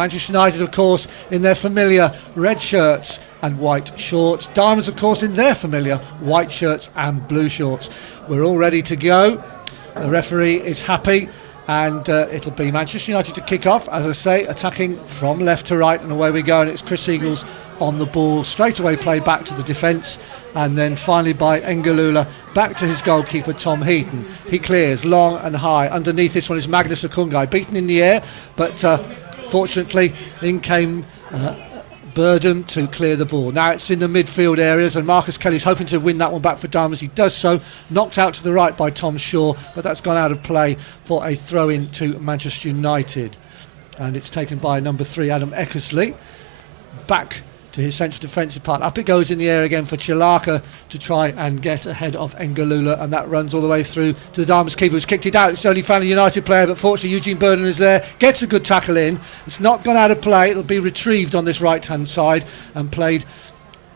Manchester United, of course, in their familiar red shirts and white shorts. Diamonds, of course, in their familiar white shirts and blue shorts. We're all ready to go. The referee is happy, and it'll be Manchester United to kick off, as I say, attacking from left to right, and away we go. And it's Chris Eagles on the ball, straight away played back to the defence, and then finally by Ngalula back to his goalkeeper Tom Heaton. He clears long and high. Underneath this one is Magnus Okounghae, beaten in the air, but fortunately in came Burndam to clear the ball. Now it's in the midfield areas, and Marcus Kelly's hoping to win that one back for Diamonds. He does so, knocked out to the right by Tom Shaw, but that's gone out of play for a throw-in to Manchester United, and it's taken by number 3 Adam Eckersley. Back to his central defensive part. Up it goes in the air again for Chilarka to try and get ahead of Ngalula, and that runs all the way through to the Diamonds keeper, who's kicked it out. It's only found a United player, but fortunately Eugene Burndam is there, gets a good tackle in. It's not gone out of play. It'll be retrieved on this right hand side and played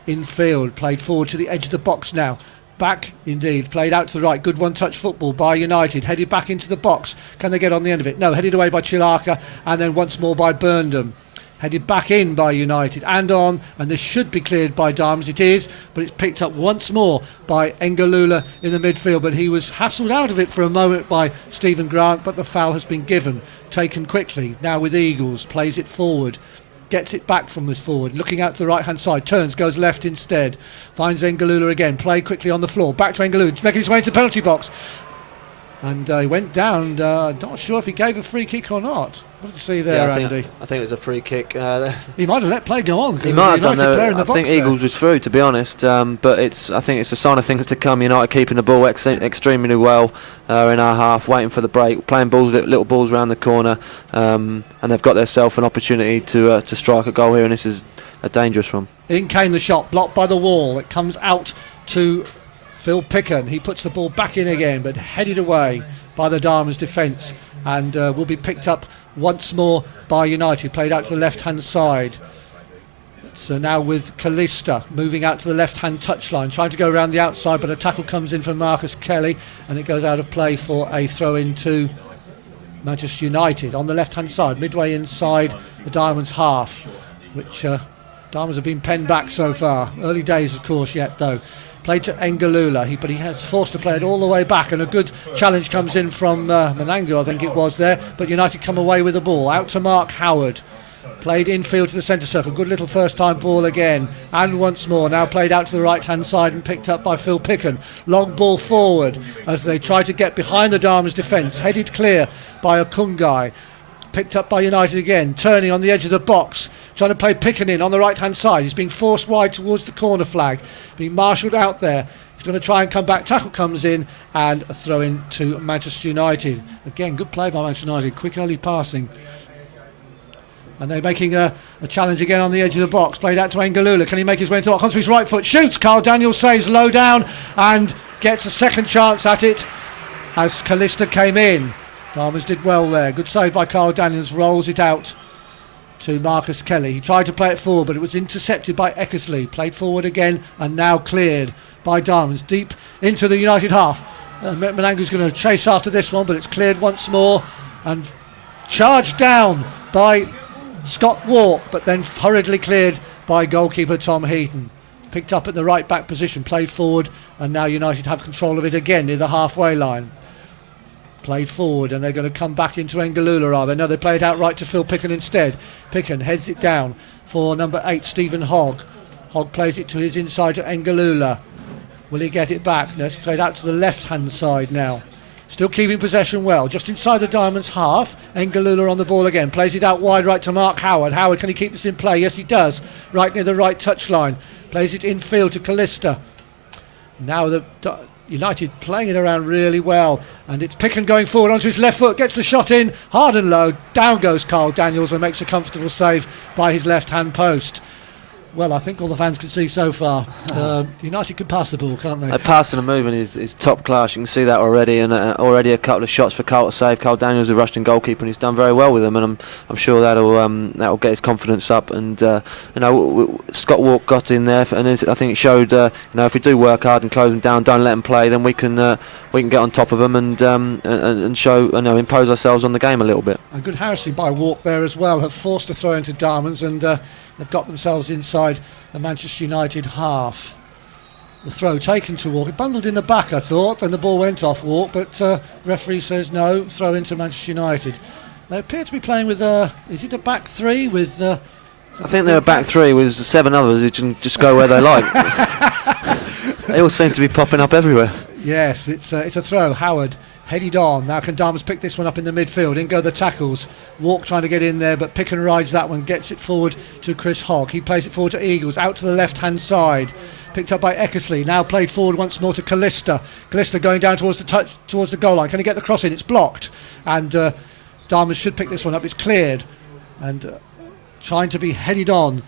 in field, played forward to the edge of the box now. Back indeed, played out to the right. Good one-touch football by United, headed back into the box. Can they get on the end of it? No, headed away by Chilarka, and then once more by Burndam. Headed back in by United and on, and this should be cleared by Diamonds. It is, but it's picked up once more by Ngalula in the midfield, but he was hassled out of it for a moment by Stephen Grant, but the foul has been given, taken quickly. Now with Eagles, plays it forward, gets it back from this forward, looking out to the right hand side, turns, goes left instead, finds Ngalula again, play quickly on the floor, back to Ngalula, making his way into the penalty box, and he went down. Not sure if he gave a free kick or not. What did you see there, Andy? I think it was a free kick. He might have let play go on. He might have done there. I think Eagles was through, to be honest. But I think it's a sign of things to come. United keeping the ball extremely well in our half, waiting for the break, playing balls, little balls around the corner, and they've got themselves an opportunity to strike a goal here, and this is a dangerous one. In came the shot, blocked by the wall. It comes out to Phil Picken. He puts the ball back in again, but headed away by the Diamonds defence, and will be picked up once more by United, played out to the left hand side. So now with Calliste moving out to the left hand touchline, trying to go around the outside, but a tackle comes in from Marcus Kelly, and it goes out of play for a throw in to Manchester United on the left hand side, midway inside the Diamonds half, which Diamonds have been penned back so far. Early days, of course, yet though. Played to Ngalula, but he has forced to play it all the way back, and a good challenge comes in from Manangu, I think it was there, but United come away with the ball. Out to Mark Howard, played infield to the centre circle, good little first time ball again, and once more, now played out to the right hand side and picked up by Phil Picken. Long ball forward as they try to get behind the Diamonds defence, headed clear by Okounghae. Picked up by United again, turning on the edge of the box, trying to play Picken in on the right hand side. He's being forced wide towards the corner flag, being marshalled out there. He's going to try and come back. Tackle comes in, and a throw in to Manchester United. Again, good play by Manchester United, quick early passing. And they're making a challenge again on the edge of the box. Played out to Ngalula. Can he make his way into it? Comes to his right foot, shoots. Carl Daniels saves low down and gets a second chance at it as Calliste came in. Diamonds did well there. Good save by Carl Daniels. Rolls it out to Marcus Kelly. He tried to play it forward, but it was intercepted by Eckersley. Played forward again and now cleared by Diamonds. Deep into the United half. Manangu's going to chase after this one, but it's cleared once more and charged down by Scott Wark, but then hurriedly cleared by goalkeeper Tom Heaton. Picked up at the right back position. Played forward, and now United have control of it again near the halfway line. Played forward, and they're going to come back into Ngalula, are they? No, they play it out right to Phil Picken instead. Picken heads it down for number 8, Stephen Hogg. Hogg plays it to his inside to Ngalula. Will he get it back? No, it's played out to the left-hand side now. Still keeping possession well, just inside the Diamonds half. Ngalula on the ball again, plays it out wide right to Mark Howard. Howard, can he keep this in play? Yes, he does. Right near the right touchline. Plays it infield to Calliste. Now the United playing it around really well, and it's Picken going forward onto his left foot, gets the shot in, hard and low, down goes Carl Daniels and makes a comfortable save by his left hand post. Well, I think all the fans can see so far, United can pass the ball, can't they? Passing and moving is top class. You can see that already, and already a couple of shots for Carl to save. Carl Daniels, a Rushden goalkeeper, and he's done very well with them, and I'm sure that'll get his confidence up. And Scott Wark got in there, and I think it showed. If we do work hard and close them down, don't let them play, then we can we can get on top of them and show, impose ourselves on the game a little bit. A good harassing by Wark there as well, have forced a throw into Diamonds, and they've got themselves inside the Manchester United half. The throw taken to Wark, it bundled in the back I thought, and the ball went off Wark, but referee says no, throw into Manchester United. They appear to be playing with, is it a back three with... I think they're a back three with 7 others who can just go where they like. They all seem to be popping up everywhere. Yes, it's a throw. Howard headed on. Now can Diamonds pick this one up in the midfield? In go the tackles. Wark trying to get in there, but Picken rides that one, gets it forward to Chris Hogg. He plays it forward to Eagles, out to the left-hand side. Picked up by Eckersley. Now played forward once more to Calliste. Calliste going down towards the goal line. Can he get the cross in? It's blocked. And Diamonds should pick this one up. It's cleared. And trying to be headed on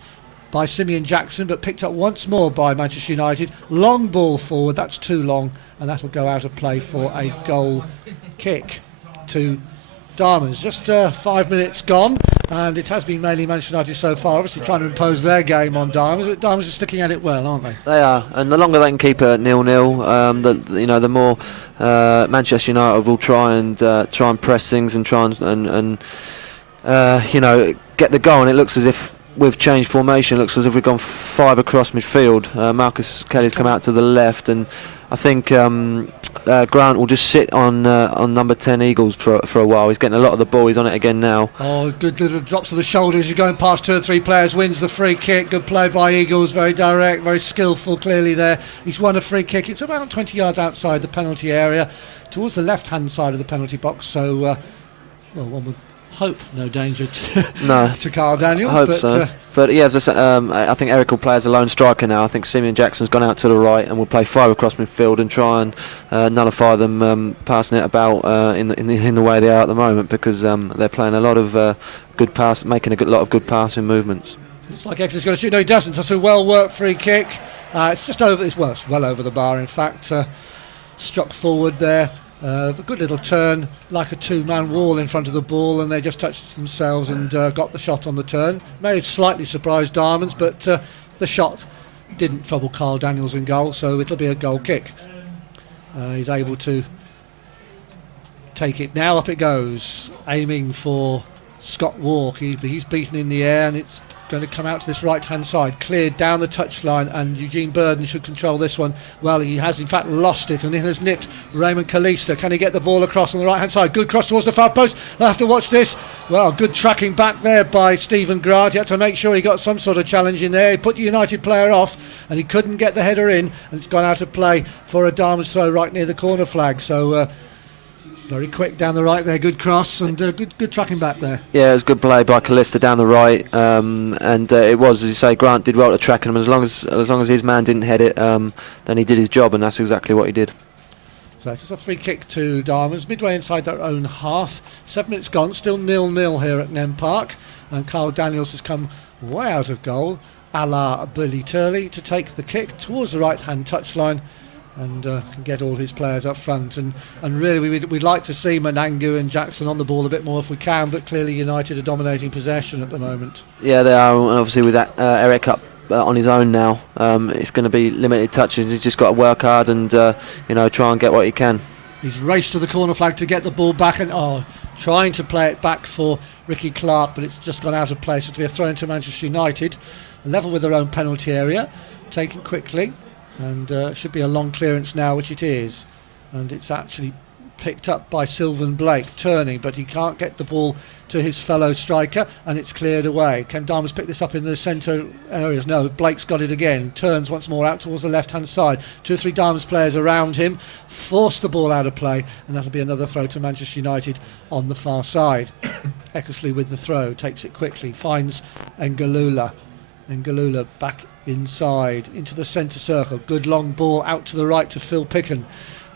by Simeon Jackson, but picked up once more by Manchester United. Long ball forward, that's too long, and that'll go out of play for a goal kick to Diamonds. Just 5 minutes gone, and it has been mainly Manchester United so far, obviously trying to impose their game on Diamonds. Diamonds are sticking at it well, aren't they? They are, and the longer they can keep it 0-0, the more Manchester United will try and press things and try and get the goal. And it looks as if we've changed formation. It looks as if we've gone 5 across midfield. Marcus Kelly's come out to the left, and I think Grant will just sit on number 10 Eagles for a while. He's getting a lot of the ball. He's on it again now. Oh, good little drops of the shoulders. You're going past 2 or 3 players. Wins the free kick. Good play by Eagles. Very direct, very skillful. Clearly there. He's won a free kick. It's about 20 yards outside the penalty area, towards the left-hand side of the penalty box. So, one would hope no danger to Carl Daniels. I hope so. But yeah, as I said, I think Eric will play as a lone striker now. I think Simeon Jackson's gone out to the right and will play 5 across midfield and try and nullify them passing it about in the way they are at the moment, because they're playing a lot of good pass, making a lot of good passing movements. It's like Eckersley's going to shoot. No, he doesn't. That's a well-worked free kick. It's just over. It's well over the bar. In fact, struck forward there. A good little turn, like a 2-man wall in front of the ball, and they just touched themselves and got the shot on the turn. May have slightly surprised Diamonds, but the shot didn't trouble Carl Daniels in goal, so it'll be a goal kick. He's able to take it now. Up it goes, aiming for Scott Wark. He's beaten in the air, and it's going to come out to this right-hand side, cleared down the touchline, and Eugene Burden should control this one. Well, he has in fact lost it, and it has nipped Raymond Calliste. Can he get the ball across on the right-hand side? Good cross towards the far post. I'll have to watch this. Well, good tracking back there by Stephen Grant. He had to make sure he got some sort of challenge in there. He put the United player off, and he couldn't get the header in, and it's gone out of play for a Diamonds throw right near the corner flag. So very quick down the right there, good cross, and good tracking back there. Yeah, it was good play by Calliste down the right, and it was, as you say, Grant did well to track him. As long as his man didn't head it, then he did his job, and that's exactly what he did. So it's a free kick to Diamonds, midway inside their own half. 7 minutes gone, still 0-0 here at Nene Park, and Carl Daniels has come way out of goal, a la Billy Turley, to take the kick towards the right-hand touchline, and can get all his players up front, and really we'd like to see Manangu and Jackson on the ball a bit more if we can, but clearly United are dominating possession at the moment. Yeah, they are, and obviously with that Eric up on his own now, it's going to be limited touches. He's just got to work hard and try and get what he can. He's raced to the corner flag to get the ball back, and trying to play it back for Ricky Clark, but it's just gone out of place. It'll be a throw into Manchester United, level with their own penalty area, taken quickly. And should be a long clearance now, which it is, and it's actually picked up by Sylvan Blake, turning, but he can't get the ball to his fellow striker, and it's cleared away. Can Diamonds pick this up in the centre areas? No, Blake's got it again, turns once more out towards the left hand side. 2 or 3 Diamonds players around him, force the ball out of play, and that'll be another throw to Manchester United on the far side. Eckersley with the throw, takes it quickly, finds Ngalula. Ngalula back inside into the centre circle, good long ball out to the right to Phil Picken.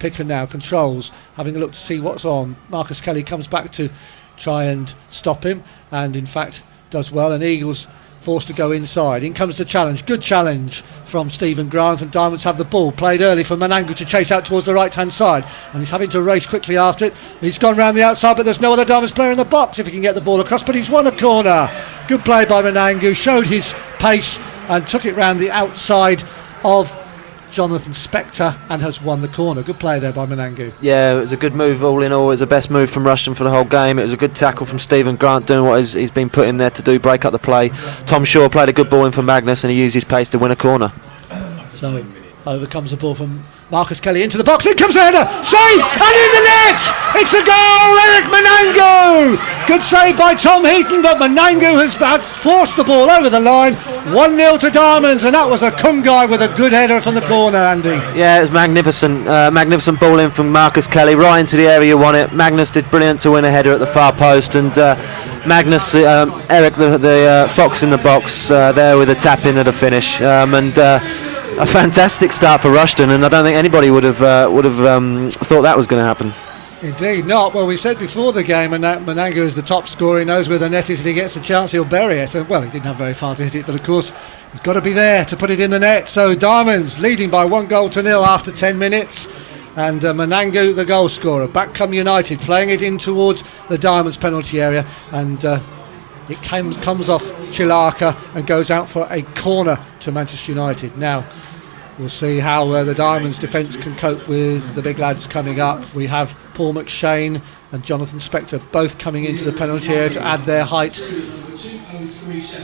Picken now controls, having a look to see what's on. Marcus Kelly comes back to try and stop him, and in fact does well, and Eagles forced to go inside. In comes the challenge, good challenge from Stephen Grant, and Diamonds have the ball, played early for Manangu to chase out towards the right hand side, and he's having to race quickly after it. He's gone round the outside, but there's no other Diamonds player in the box if he can get the ball across, but he's won a corner. Good play by Manangu, showed his pace and took it round the outside of Jonathan Spector and has won the corner. Good play there by Manangu. Yeah, it was a good move all in all. It was the best move from Rushden for the whole game. It was a good tackle from Stephen Grant, doing what he's been put in there to do, break up the play. Tom Shaw played a good ball in for Magnus, and he used his pace to win a corner. So over comes the ball from Marcus Kelly into the box. In comes the header. Save! And in the net! It's a goal! Eric Manangu! Good save by Tom Heaton, but Manangu has forced the ball over the line. 1-0 to Diamonds, and that was Okounghae with a good header from the corner, Andy. Yeah, it was magnificent. Magnificent ball in from Marcus Kelly, right into the area you want it. Magnus did brilliant to win a header at the far post, and Magnus, Eric, the fox in the box, there with a tap in at a finish. A fantastic start for Rushden, and I don't think anybody would have thought that was going to happen. Indeed not. Well, we said before the game, and that Manangu is the top scorer. He knows where the net is. If he gets a chance, he'll bury it. And, well, he didn't have very far to hit it, but of course, you've got to be there to put it in the net. So Diamonds leading by 1-0 after 10 minutes. And Manangu, the goal scorer. Back come United, playing it in towards the Diamonds penalty area. And it comes off Chilarka and goes out for a corner to Manchester United. Now, we'll see how the Diamonds defence can cope with the big lads coming up. We have Paul McShane and Jonathan Spector both coming into the penalty area to add their height.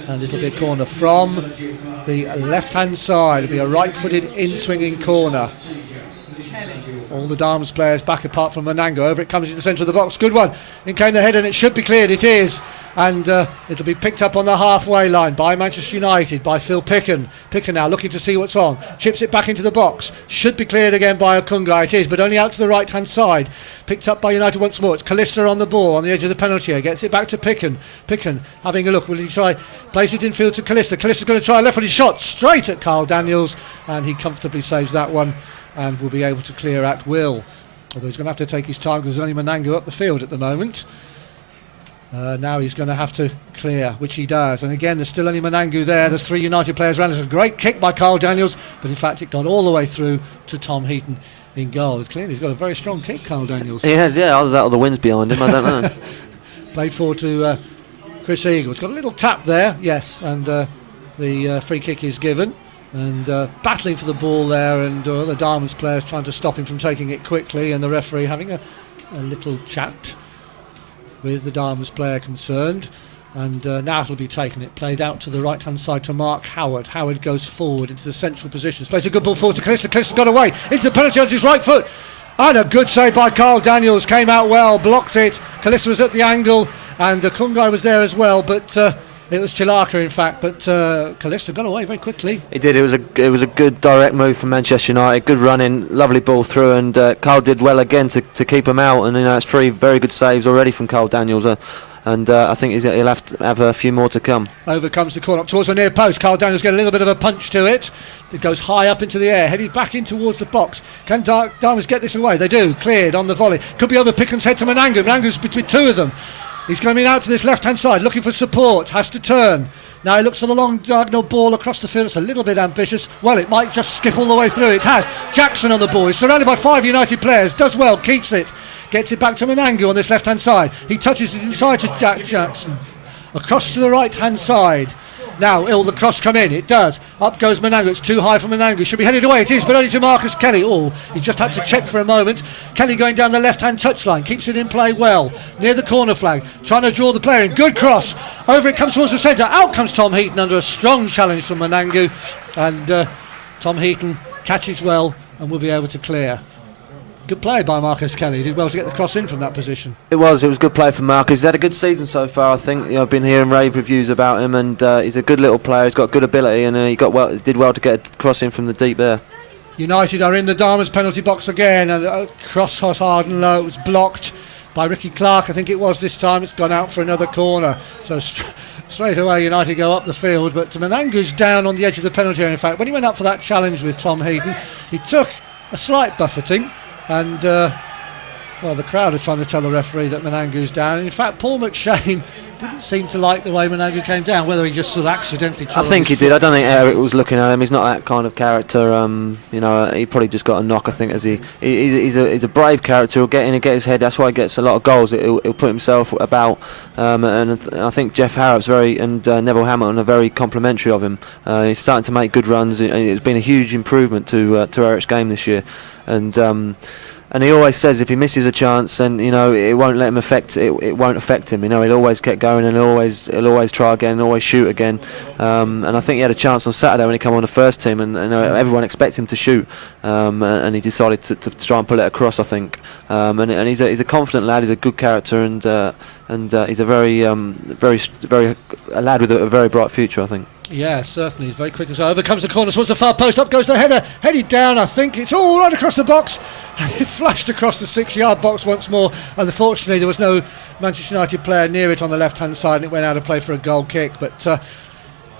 And it'll be a corner from the left-hand side. It'll be a right-footed in-swinging corner. All the Diamonds players back apart from Manangu. Over it comes in the centre of the box. Good one. In came the header, and it should be cleared. It is. And it'll be picked up on the halfway line by Manchester United, by Phil Picken. Picken now looking to see what's on. Chips it back into the box. Should be cleared again by Okounghae. It is, but only out to the right-hand side. Picked up by United once more. It's Calliste on the ball on the edge of the penalty area. Gets it back to Picken. Picken having a look. Will he try? Place it in field to Calliste. Calliste's going to try a left-footed shot straight at Carl Daniels, and he comfortably saves that one and will be able to clear at will. Although he's going to have to take his time because there's only Manangu up the field at the moment. Now he's going to have to clear, which he does. And again, there's still only Manangu there. There's 3 United players around. It's a great kick by Carl Daniels, but in fact it got all the way through to Tom Heaton in goal. Clearly he's got a very strong kick, Carl Daniels. He has, yeah. Either that or the wind's behind him, I don't know. Played forward to Chris Eagles. Got a little tap there, yes, and the free kick is given. And battling for the ball there, and the Diamonds players trying to stop him from taking it quickly, and the referee having a little chat with the Diamonds player concerned. And now it'll be taken. It played out to the right hand side to Mark Howard. Howard goes forward into the central position. Plays a good ball forward to Calliste. Calliste's got away into the penalty on his right foot, and a good save by Carl Daniels. Came out well, blocked it. Calliste was at the angle, and Okounghae was there as well, but it was Chilarka in fact, but Calliste got away very quickly. He did. It was a good direct move from Manchester United. Good run in, lovely ball through, and Carl did well again to keep him out. And it's 3 very good saves already from Carl Daniels. And I think he'll have to have a few more to come. Over comes the corner up towards the near post. Carl Daniels get a little bit of a punch to it. It goes high up into the air, headed back in towards the box. Can Diamonds get this away? They do. Cleared on the volley. Could be over Picken's head to Manangu. Manangu's between 2 of them. He's coming out to this left-hand side, looking for support. Has to turn. Now he looks for the long diagonal ball across the field. It's a little bit ambitious. Well, it might just skip all the way through. It has. Jackson on the ball. He's surrounded by 5 United players. Does well. Keeps it. Gets it back to Manangu on this left-hand side. He touches it inside to Jackson. Across to the right-hand side. Now, will the cross come in? It does. Up goes Manangu. It's too high for Manangu. Should be headed away. It is, but only to Marcus Kelly. Oh, he just had to check for a moment. Kelly going down the left-hand touchline. Keeps it in play well. Near the corner flag. Trying to draw the player in. Good cross. Over it comes towards the centre. Out comes Tom Heaton under a strong challenge from Manangu. And Tom Heaton catches well and will be able to clear. Good play by Marcus Kelly. He did well to get the cross in from that position. It was good play from Marcus. He's had a good season so far, I think. I've been hearing rave reviews about him, and he's a good little player. He's got good ability, and he did well to get a cross in from the deep there. United are in the Diamonds penalty box again, and cross was hard and low. It was blocked by Ricky Clark, I think it was this time. It's gone out for another corner. So straight away United go up the field, but Manangu's down on the edge of the penalty area. In fact, when he went up for that challenge with Tom Heaton, he took a slight buffeting, and Well, the crowd are trying to tell the referee that Manangu's down. In fact, Paul McShane didn't seem to like the way Manangu came down, whether he just sort of accidentally... I think he did. I don't think Eric was looking at him. He's not that kind of character. You know, he probably just got a knock, I think, as he's a brave character. He'll get in and get his head. That's why he gets a lot of goals. He'll put himself about. And I think Jeff Harrop's and Neville Hamilton are very complimentary of him. He's starting to make good runs. It's been a huge improvement to Eric's game this year. And he always says if he misses a chance, then it won't let him it won't affect him. He'll always get going and he'll always try again, and always shoot again. And I think he had a chance on Saturday when he came on the first team, and everyone expects him to shoot, and he decided to try and pull it across, I think. And he's a confident lad. He's a good character, and he's a very a lad with a very bright future, I think. Yeah, certainly. He's very quick as well. Over comes the corner towards the far post. Up goes the header. Headed down, I think. It's all right across the box. And it flashed across the 6-yard box once more. Unfortunately, there was no Manchester United player near it on the left-hand side, and it went out of play for a goal kick. But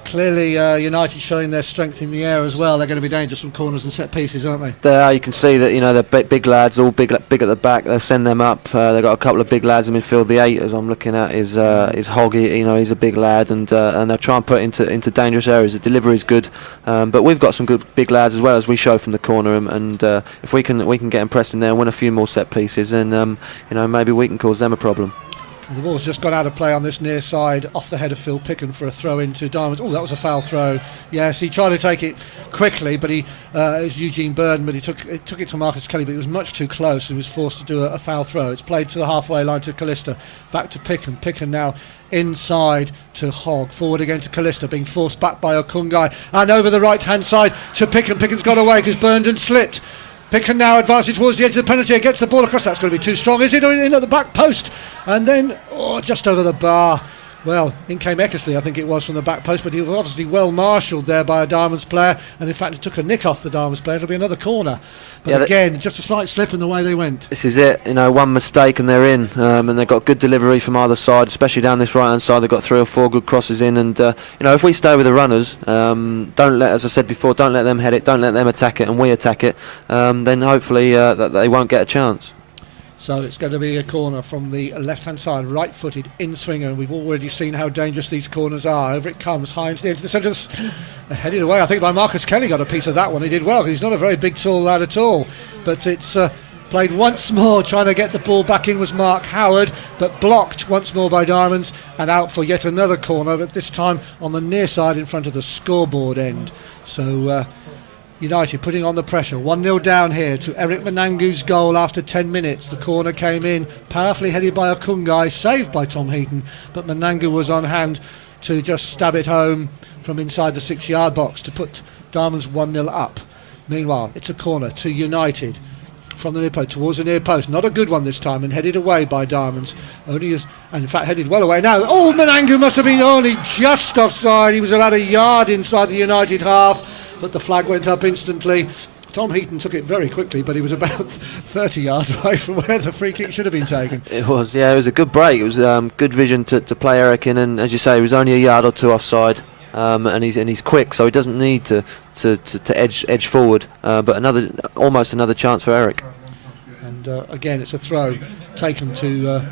clearly, United showing their strength in the air as well. They're going to be dangerous from corners and set pieces, aren't they? There, you can see that they're big lads, all big at the back. They'll send them up. They've got a couple of big lads in midfield. The 8, as I'm looking at, is Hogg. He's a big lad, and they'll try and put it into dangerous areas. The delivery is good, but we've got some good big lads as well, as we show from the corner. And if we can get impressed in there and win a few more set pieces, then maybe we can cause them a problem. The ball's just gone out of play on this near side, off the head of Phil Picken for a throw into Diamonds. Oh, that was a foul throw. Yes, he tried to take it quickly, but it was Eugene Burndam, but he took it to Marcus Kelly, but he was much too close. He was forced to do a foul throw. It's played to the halfway line to Calliste, back to Picken. Picken now inside to Hogg, forward again to Calliste, being forced back by Okounghae, and over the right hand side to Picken. Picken's got away because Burndam slipped. Picken now advancing towards the edge of the penalty, gets the ball across. That's going to be too strong, is it? In at the back post, and then just over the bar. Well, in came Eckersley, I think it was, from the back post, but he was obviously well marshalled there by a Diamonds player, and in fact it took a nick off the Diamonds player. It'll be another corner, but again, just a slight slip in the way they went. This is it, one mistake and they're in, and they've got good delivery from either side, especially down this right hand side. They've got 3 or 4 good crosses in, and if we stay with the runners, as I said before, don't let them head it, don't let them attack it, and we attack it, then hopefully that they won't get a chance. So it's going to be a corner from the left-hand side, right-footed in-swinger, and we've already seen how dangerous these corners are. Over it comes, high into the edge of the centre, headed away, I think, by Marcus Kelly. Got a piece of that one. He did well, because he's not a very big, tall lad at all. But it's played once more, trying to get the ball back in was Mark Howard, but blocked once more by Diamonds, and out for yet another corner, but this time on the near side in front of the scoreboard end. So United putting on the pressure. 1-0 down here to Eric Manangu's goal after 10 minutes. The corner came in, powerfully headed by Okounghae, saved by Tom Heaton, but Manangu was on hand to just stab it home from inside the 6-yard box to put Diamonds 1-0 up. Meanwhile, it's a corner to United from the near post, towards the near post. Not a good one this time, and headed away by Diamonds. And in fact headed well away now. Oh, Manangu must have been only just offside. He was about a yard inside the United half, but the flag went up instantly. Tom Heaton took it very quickly, but he was about 30 yards away from where the free kick should have been taken. It was a good break. It was good vision to play Eric in, and as you say, he was only a yard or 2 offside, and he's quick, so he doesn't need to edge forward. But almost another chance for Eric. And again, it's a throw taken to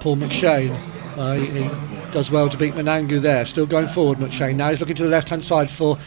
Paul McShane. He does well to beat Manangu there. Still going forward, McShane. Now he's looking to the left-hand side for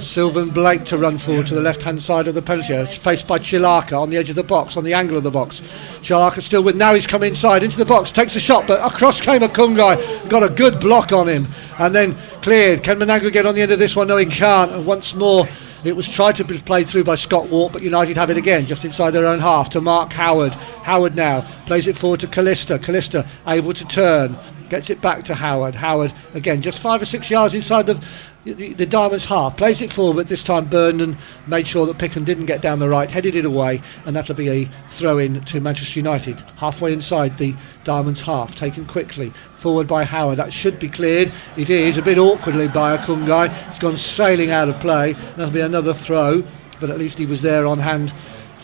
Sylvan Blake to run forward to the left-hand side of the penalty. Faced by Chilarka on the edge of the box, on the angle of the box. Chilarka still with. Now he's come inside into the box, takes a shot, but across came Okounghae. Got a good block on him, and then cleared. Can Manangu get on the end of this one? No, he can't. And once more, it was tried to be played through by Scott Wark, but United have it again, just inside their own half, to Mark Howard. Howard now plays it forward to Calliste. Calliste able to turn, gets it back to Howard. Howard again, just 5 or 6 yards inside the Diamonds half, plays it forward, but this time Burndam made sure that Picken didn't get down the right, headed it away, and that'll be a throw-in to Manchester United, halfway inside the Diamonds half, taken quickly forward by Howard. That should be cleared. It is, a bit awkwardly by Okounghae. It's gone sailing out of play. That'll be another throw, but at least he was there on hand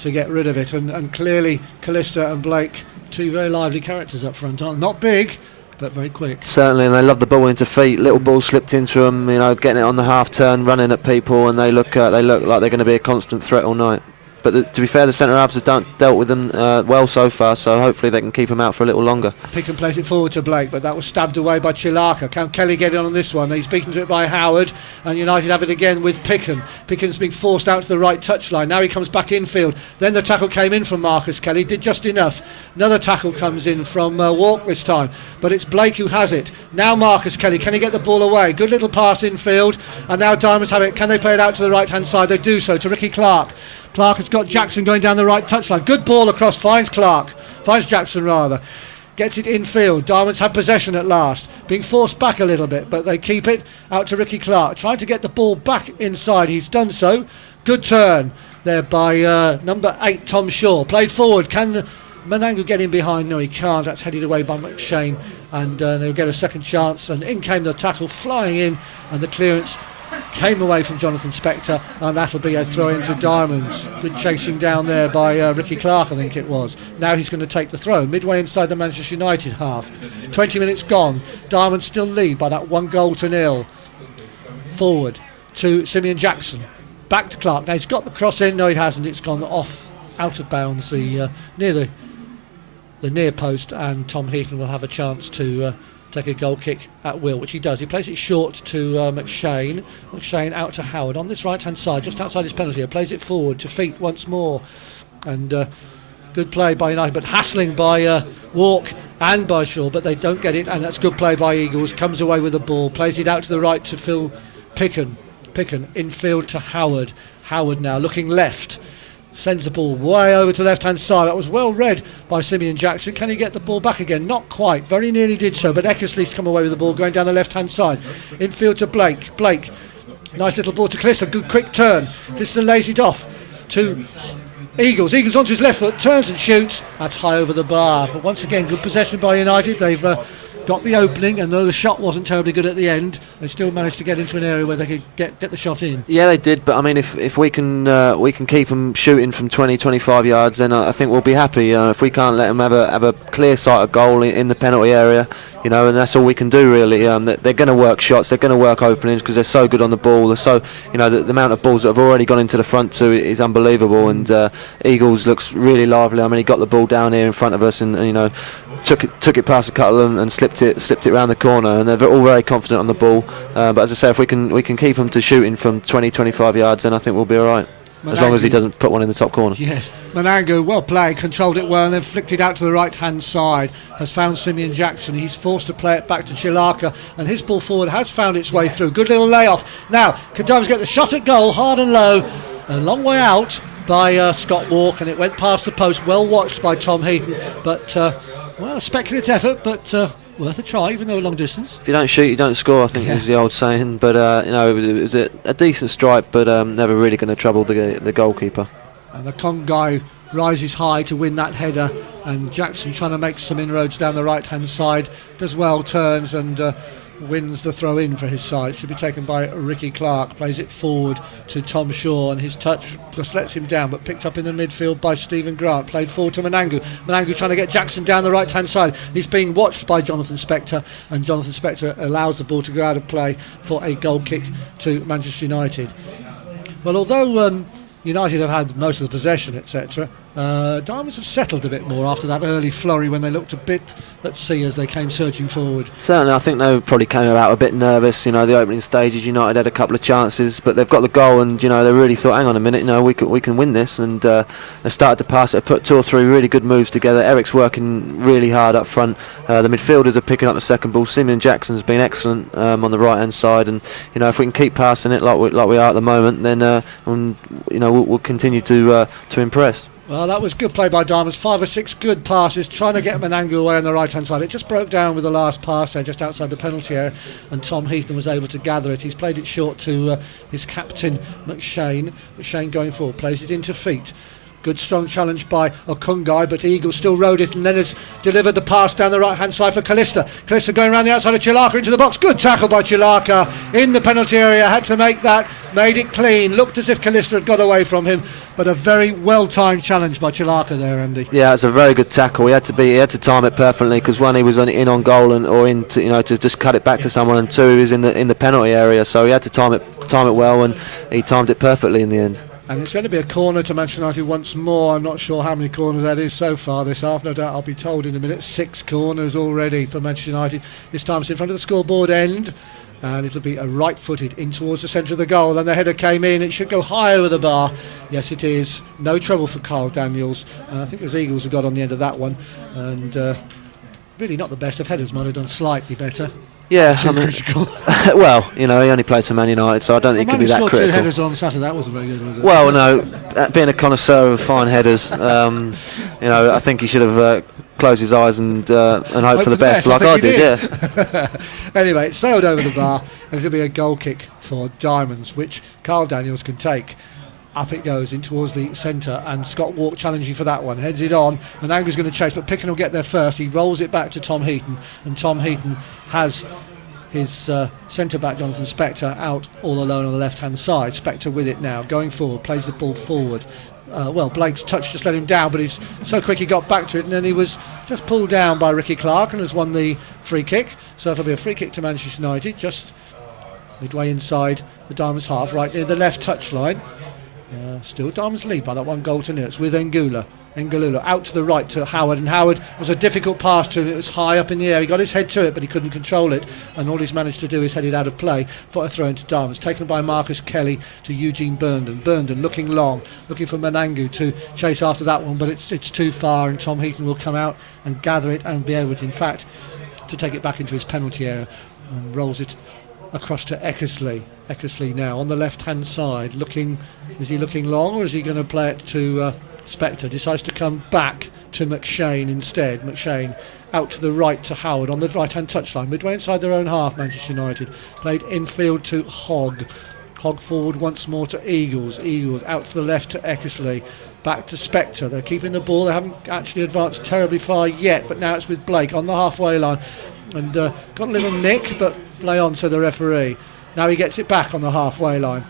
to get rid of it, and clearly Calliste and Blake, 2 very lively characters up front, aren't not big, but very quick. Certainly, and they love the ball into feet. Little ball slipped into them, getting it on the half turn, running at people, and they look like they're going to be a constant threat all night. but to be fair, the centre halves have dealt with them well so far, so hopefully they can keep them out for a little longer. Picken plays it forward to Blake, but that was stabbed away by Chilarka. Can Kelly get in on this one? He's beaten to it by Howard, and United have it again with Picken. Picken's being forced out to the right touchline. Now he comes back infield. Then the tackle came in from Marcus Kelly, did just enough. Another tackle comes in from Wark this time, but it's Blake who has it. Now Marcus Kelly, can he get the ball away? Good little pass infield, and now Diamonds have it. Can they play it out to the right hand side? They do so to Ricky Clark. Clark has got Jackson going down the right touchline. Good ball across, finds Jackson rather. Gets it infield. Diamonds have possession at last. Being forced back a little bit, but they keep it out to Ricky Clark. Trying to get the ball back inside. He's done so. Good turn there by number 8, Tom Shaw. Played forward. Can Manangu get in behind? No, he can't. That's headed away by McShane, and they'll get a second chance. And in came the tackle, flying in, and the clearance came away from Jonathan Spector, and that'll be a throw into Diamonds. Good chasing down there by Ricky Clark, I think it was. Now he's going to take the throw midway inside the Manchester United half. 20 minutes gone. Diamonds still lead by that 1-0. Forward to Simeon Jackson. Back to Clark. Now he's got the cross in. No, he hasn't. It's gone off, out of bounds, near the near post, and Tom Heaton will have a chance to take a goal kick at will, which he does. He plays it short to McShane. McShane out to Howard on this right hand side, just outside his penalty area. Plays it forward to Feet once more, and good play by United, but hassling by Wark and by Shaw, but they don't get it, and that's good play by Eagles. Comes away with the ball, plays it out to the right to Phil Picken. Infield to Howard. Howard now looking left. Sends the ball way over to the left hand side. That was well read by Simeon Jackson. Can he get the ball back again? Not quite. Very nearly did so, but Eckersley's come away with the ball going down the left hand side. Infield to Blake. Nice little ball to Calliste. Good quick turn. Calliste lays it off to Eagles. Eagles onto his left foot, turns and shoots. That's high over the bar. But once again, good possession by United. They've got the opening, and though the shot wasn't terribly good at the end, they still managed to get into an area where they could get the shot in. Yeah, they did, but I mean, if we can keep them shooting from 20-25 yards, then I think we'll be happy. If we can't let them have a clear sight of goal in the penalty area, and that's all we can do really. They're going to work shots, they're going to work openings because they're so good on the ball. They're so, the amount of balls that have already gone into the front two is unbelievable. And Eagles looks really lively. I mean, he got the ball down here in front of us, and took it past a couple and slipped it around the corner, and they're all very confident on the ball. But as I say, if we can keep them to shooting from 20-25 yards, then I think we'll be all right. Manangu, as long as he doesn't put one in the top corner. Yes, Manangu, well played, controlled it well, and then flicked it out to the right hand side. Has found Simeon Jackson. He's forced to play it back to Chilarka, and his ball forward has found its way through. Good little layoff. Now can Diamonds get the shot at goal, hard and low, a long way out by Scott Wark, and it went past the post. Well watched by Tom Heaton, but a speculative effort, but worth a try, even though a long distance. If you don't shoot, you don't score, I think is the old saying. But it was a decent strike, but never really going to trouble the goalkeeper. And the Okounghae rises high to win that header, and Jackson trying to make some inroads down the right hand side, does well, turns and wins the throw in for his side. Should be taken by Ricky Clark. Plays it forward to Tom Shaw, and his touch just lets him down, but picked up in the midfield by Stephen Grant. Played forward to Manangu. Manangu trying to get Jackson down the right hand side. He's being watched by Jonathan Spector, and Jonathan Spector allows the ball to go out of play for a goal kick to Manchester United. Well, although United have had most of the possession, etc., Diamonds have settled a bit more after that early flurry when they looked a bit at sea as they came surging forward. Certainly, I think they probably came out a bit nervous. The opening stages, United had a couple of chances, but they've got the goal, and they really thought, hang on a minute, we can win this, and they started to pass it, put 2 or 3 really good moves together. Eric's working really hard up front. The midfielders are picking up the second ball. Simeon Jackson's been excellent on the right hand side, and if we can keep passing it like we are at the moment, then we'll continue to impress. Well, that was good play by Diamonds. 5 or 6 good passes, trying to get Manangu away on the right hand side. It just broke down with the last pass there, just outside the penalty area, and Tom Heaton was able to gather it. He's played it short to his captain McShane. McShane going forward, plays it into Feet. Good strong challenge by Okounghae, but Eagles still rode it, and then has delivered the pass down the right hand side for Calliste. Calliste going around the outside of Chilarka into the box. Good tackle by Chilarka in the penalty area. Had to make that, made it clean. Looked as if Calliste had got away from him, but a very well timed challenge by Chilarka there, Andy. Yeah, it's a very good tackle. He had to time it perfectly, because one, he was in on goal, or in to just cut it back to someone, and 2, he was in the penalty area, so he had to time it well, and he timed it perfectly in the end. And it's going to be a corner to Manchester United once more. I'm not sure how many corners that is so far this half. No doubt I'll be told in a minute. 6 corners already for Manchester United. This time it's in front of the scoreboard end. And it'll be a right-footed in towards the centre of the goal. And the header came in. It should go high over the bar. Yes, it is. No trouble for Carl Daniels. I think it was Eagles who got on the end of that one. And really not the best of headers. Might have done slightly better. Yeah, I mean, well, you know, he only played for Man United, so I don't think he could be that critical. 2 headers on Saturday, that wasn't very good, was it? Well, no, being a connoisseur of fine headers, you know, I think he should have closed his eyes and hope for the best, like I did, yeah. Anyway, it sailed over the bar, and it'll be a goal kick for Diamonds, which Carl Daniels can take. Up it goes in towards the centre, and Scott Wark challenging for that one. Heads it on. Manangu's going to chase, but Picken will get there first. He rolls it back to Tom Heaton, and Tom Heaton has his centre-back Jonathan Spector out all alone on the left-hand side. Spector with it now, going forward, plays the ball forward. Well, Blake's touch just let him down, but he's so quick he got back to it, and then he was just pulled down by Ricky Clark and has won the free kick. So it'll be a free kick to Manchester United, just midway inside the Diamonds half, right near the left touch line. Still Diamonds lead by that 1 goal to nil. It's with Ngalula out to the right to Howard, and Howard was a difficult pass to him. It was high up in the air. He got his head to it, but he couldn't control it, and all he's managed to do is head it out of play for a throw into Diamonds, taken by Marcus Kelly to Eugene Burndam. Burndam looking long, looking for Manangu to chase after that one, but it's too far, and Tom Heaton will come out and gather it and be able to, in fact, to take it back into his penalty area, and rolls it across to Eckersley. Eckersley now on the left hand side, looking, is he looking long, or is he going to play it to Spector? Decides to come back to McShane instead. McShane out to the right to Howard on the right hand touchline, midway inside their own half. Manchester United played infield to Hogg. Hogg forward once more to Eagles. Eagles out to the left to Eckersley. Back to Spector. They're keeping the ball. They haven't actually advanced terribly far yet, but now it's with Blake on the halfway line. And got a little nick, but play on, said the referee. Now he gets it back on the halfway line.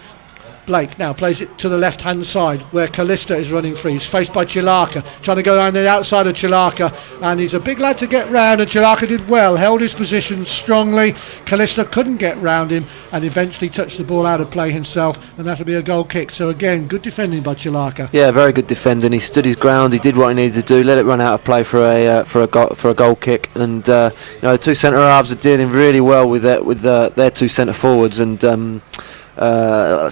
Blake now plays it to the left hand side where Calliste is running free. He's faced by Chilarka, trying to go around the outside of Chilarka, and he's a big lad to get round, and Chilarka did well, held his position strongly. Calliste couldn't get round him and eventually touched the ball out of play himself, and that'll be a goal kick. So again, good defending by Chilarka. Yeah, very good defending. He stood his ground, he did what he needed to do, let it run out of play for a goal kick, and you know, the 2 centre halves are dealing really well with their 2 centre forwards, and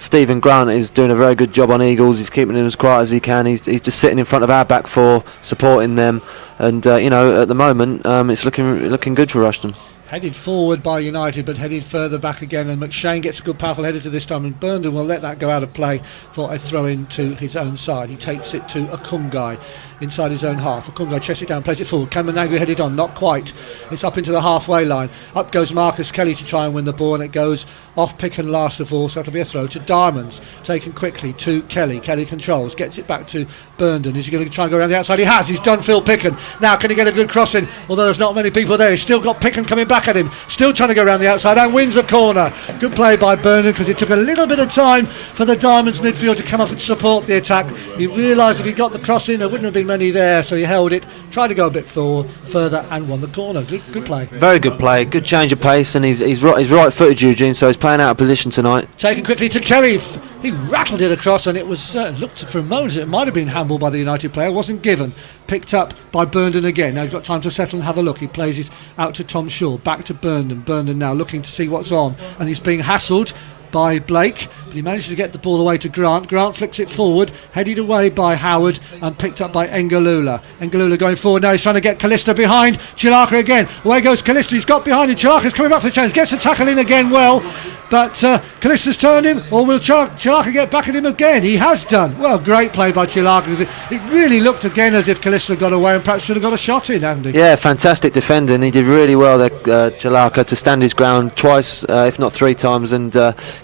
Stephen Grant is doing a very good job on Eagles. He's keeping them as quiet as he can. He's just sitting in front of our back 4, supporting them, and you know, at the moment it's looking good for Rushden. Headed forward by United, but headed further back again, and McShane gets a good powerful header to this time, and Burndam will let that go out of play for a throw in to his own side. He takes it to Okounghae inside his own half. Okounghae chests it down, plays it forward. Can Manangu head it on? Not quite. It's up into the halfway line. Up goes Marcus Kelly to try and win the ball, and it goes off Picken last of all, so that'll be a throw to Diamonds. Taken quickly to Kelly. Kelly controls, gets it back to Burndam. Is he going to try and go around the outside? He has. He's done Phil Picken. Now can he get a good cross in? Although there's not many people there. He's still got Picken coming back at him. Still trying to go around the outside and wins a corner. Good play by Burndam, because it took a little bit of time for the Diamonds midfield to come up and support the attack. He realised if he got the cross in, there wouldn't have been many there, so he held it, tried to go a bit further and won the corner. Good play. Very good play, good change of pace, and he's right-footed, Eugene, so he's playing out of position tonight. Taken quickly to Kelly. He rattled it across, and it was looked for a moment it might have been handball by the United player. Wasn't given. Picked up by Burndam again. Now he's got time to settle and have a look. He plays it out to Tom Shaw, back to Burndam. Burndam now looking to see what's on, and he's being hassled by Blake, but he manages to get the ball away to Grant. Grant flicks it forward, headed away by Howard and picked up by Ngalula. Ngalula going forward now, he's trying to get Calliste behind. Chilarka again, away goes Calliste, he's got behind him. Chilarka's coming back for the chance, gets the tackle in again well, but Calliste's turned him, or will Chilarka get back at him again? He has done. Well, great play by Chilarka. It really looked again as if Calliste got away and perhaps should have got a shot in, hadn't he? Yeah, fantastic defending. He did really well there, Chilarka, to stand his ground twice, if not 3 times, and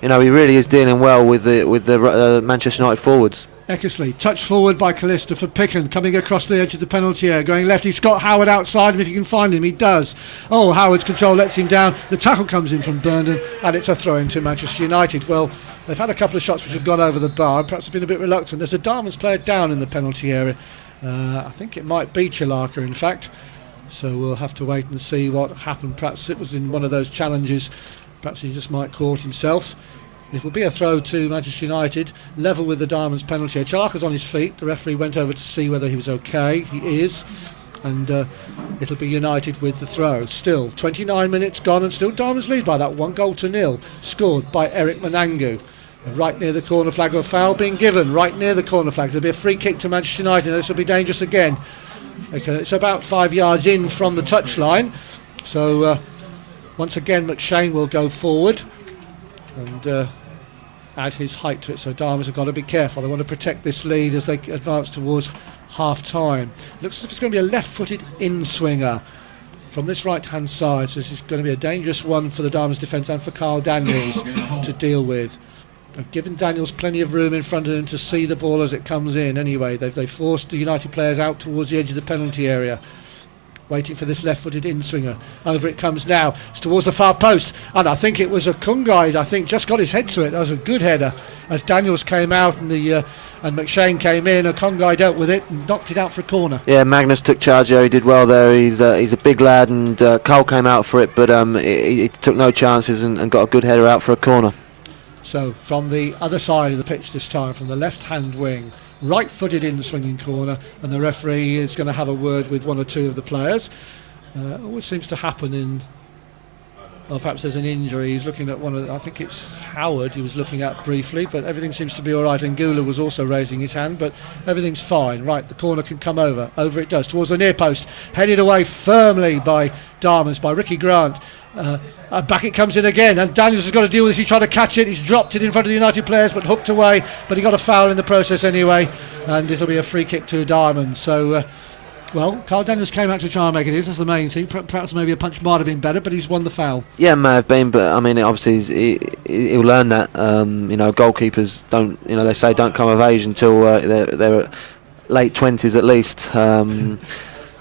you know, he really is dealing well with the Manchester United forwards. Eckersley, touch forward by Calliste for Picken, coming across the edge of the penalty area, going left. He's got Howard outside him if he can find him. He does. Oh, Howard's control lets him down. The tackle comes in from Burndam, and it's a throw in to Manchester United. Well, they've had a couple of shots which have gone over the bar, and perhaps have been a bit reluctant. There's a Diamonds player down in the penalty area. I think it might be Chilarka, in fact. So we'll have to wait and see what happened. Perhaps it was in one of those challenges. Perhaps he just might caught himself. It will be a throw to Manchester United, level with the Diamonds penalty. Chilarka's on his feet. The referee went over to see whether he was okay. He is. And it'll be United with the throw. Still 29 minutes gone, and still Diamonds lead by that 1-0, scored by Eric Manangu. Right near the corner flag, a foul being given right near the corner flag. There'll be a free kick to Manchester United, and this will be dangerous again. Okay, it's about 5 yards in from the touchline. So once again McShane will go forward and add his height to it. So Diamonds have got to be careful. They want to protect this lead as they advance towards half-time. Looks as if it's going to be a left-footed in-swinger from this right-hand side. So this is going to be a dangerous one for the Diamonds defence and for Carl Daniels to deal with. They've given Daniels plenty of room in front of him to see the ball as it comes in. Anyway, they've forced the United players out towards the edge of the penalty area, waiting for this left-footed in-swinger. Over it comes now. It's towards the far post, and I think it was Okounghae, I think, just got his head to it. That was a good header. As Daniels came out and McShane came in, Okounghae dealt with it and knocked it out for a corner. Yeah, Magnus took charge there. He did well there. He's a big lad, and Cole came out for it, but he took no chances and got a good header out for a corner. So from the other side of the pitch this time, from the left-hand wing, right-footed in the swinging corner, and the referee is going to have a word with one or two of the players. Always seems to happen in, well, perhaps there's an injury. He's looking at one of, I think it's Howard he was looking at briefly, but everything seems to be all right. Ngalula was also raising his hand, but everything's fine. Right, the corner can come over it does, towards the near post, headed away firmly by Diamonds, by Ricky Grant. Back it comes in again, and Daniels has got to deal with this. He tried to catch it, he's dropped it in front of the United players, but hooked away, but he got a foul in the process anyway, and it'll be a free kick to Diamonds. So well, Carl Daniels came out to try and make it his. That's the main thing. Perhaps maybe a punch might have been better, but he's won the foul. Yeah, it may have been, but I mean, obviously he'll learn that. Goalkeepers don't, they say don't come of age until they're late 20s at least.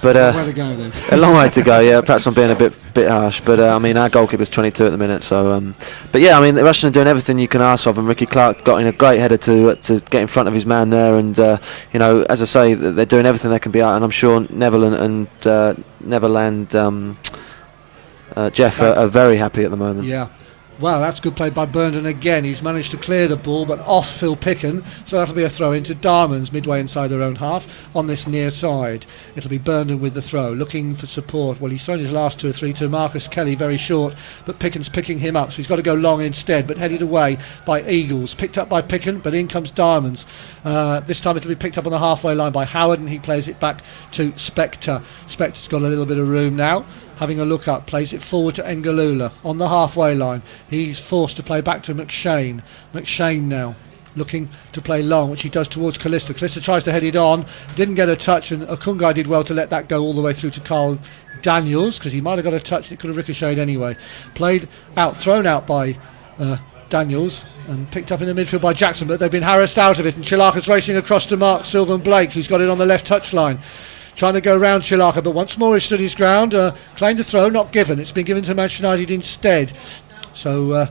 But a long way to go, then. A long way to go. Yeah, perhaps I'm being a bit harsh, but I mean, our goalkeeper's 22 at the minute, so. But yeah, I mean, the Rushden are doing everything you can ask of, and Ricky Clark got in a great header to get in front of his man there, and as I say, they're doing everything they can be out, and I'm sure Neville and Neverland Jeff are very happy at the moment. Yeah. Well, that's good play by Burndam again. He's managed to clear the ball, but off Phil Picken, so that'll be a throw into Diamonds midway inside their own half on this near side. It'll be Burndam with the throw, looking for support. Well, he's thrown his last 2 or 3 to Marcus Kelly, very short, but Picken's picking him up, so he's got to go long instead, but headed away by Eagles. Picked up by Picken, but in comes Diamonds. This time it'll be picked up on the halfway line by Howard, and he plays it back to Spector. Spector's got a little bit of room now. Having a look up, plays it forward to Ngalula on the halfway line. He's forced to play back to McShane. McShane now looking to play long, which he does towards Calliste. Calliste tries to head it on, didn't get a touch, and Okounghae did well to let that go all the way through to Carl Daniels, because he might have got a touch, it could have ricocheted anyway. Played out, thrown out by Daniels, and picked up in the midfield by Jackson, but they've been harassed out of it, and Chilarka's racing across to Mark Sylvan Blake, who's got it on the left touchline. Trying to go round Chilarka, but once more he stood his ground. Claimed the throw, not given. It's been given to Manchester United instead. So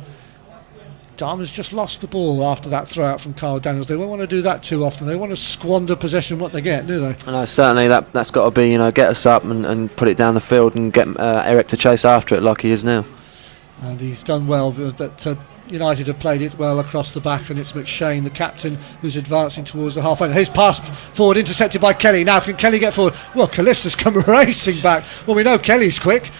Diamonds just lost the ball after that throw out from Carl Daniels. They won't want to do that too often. They want to squander possession what they get, do they? No, certainly that's got to be, get us up and put it down the field and get Eric to chase after it like he is now. And he's done well, but United have played it well across the back, and it's McShane, the captain, who's advancing towards the halfway. His pass forward intercepted by Kelly. Now can Kelly get forward? Well, Callista's come racing back. Well, we know Kelly's quick.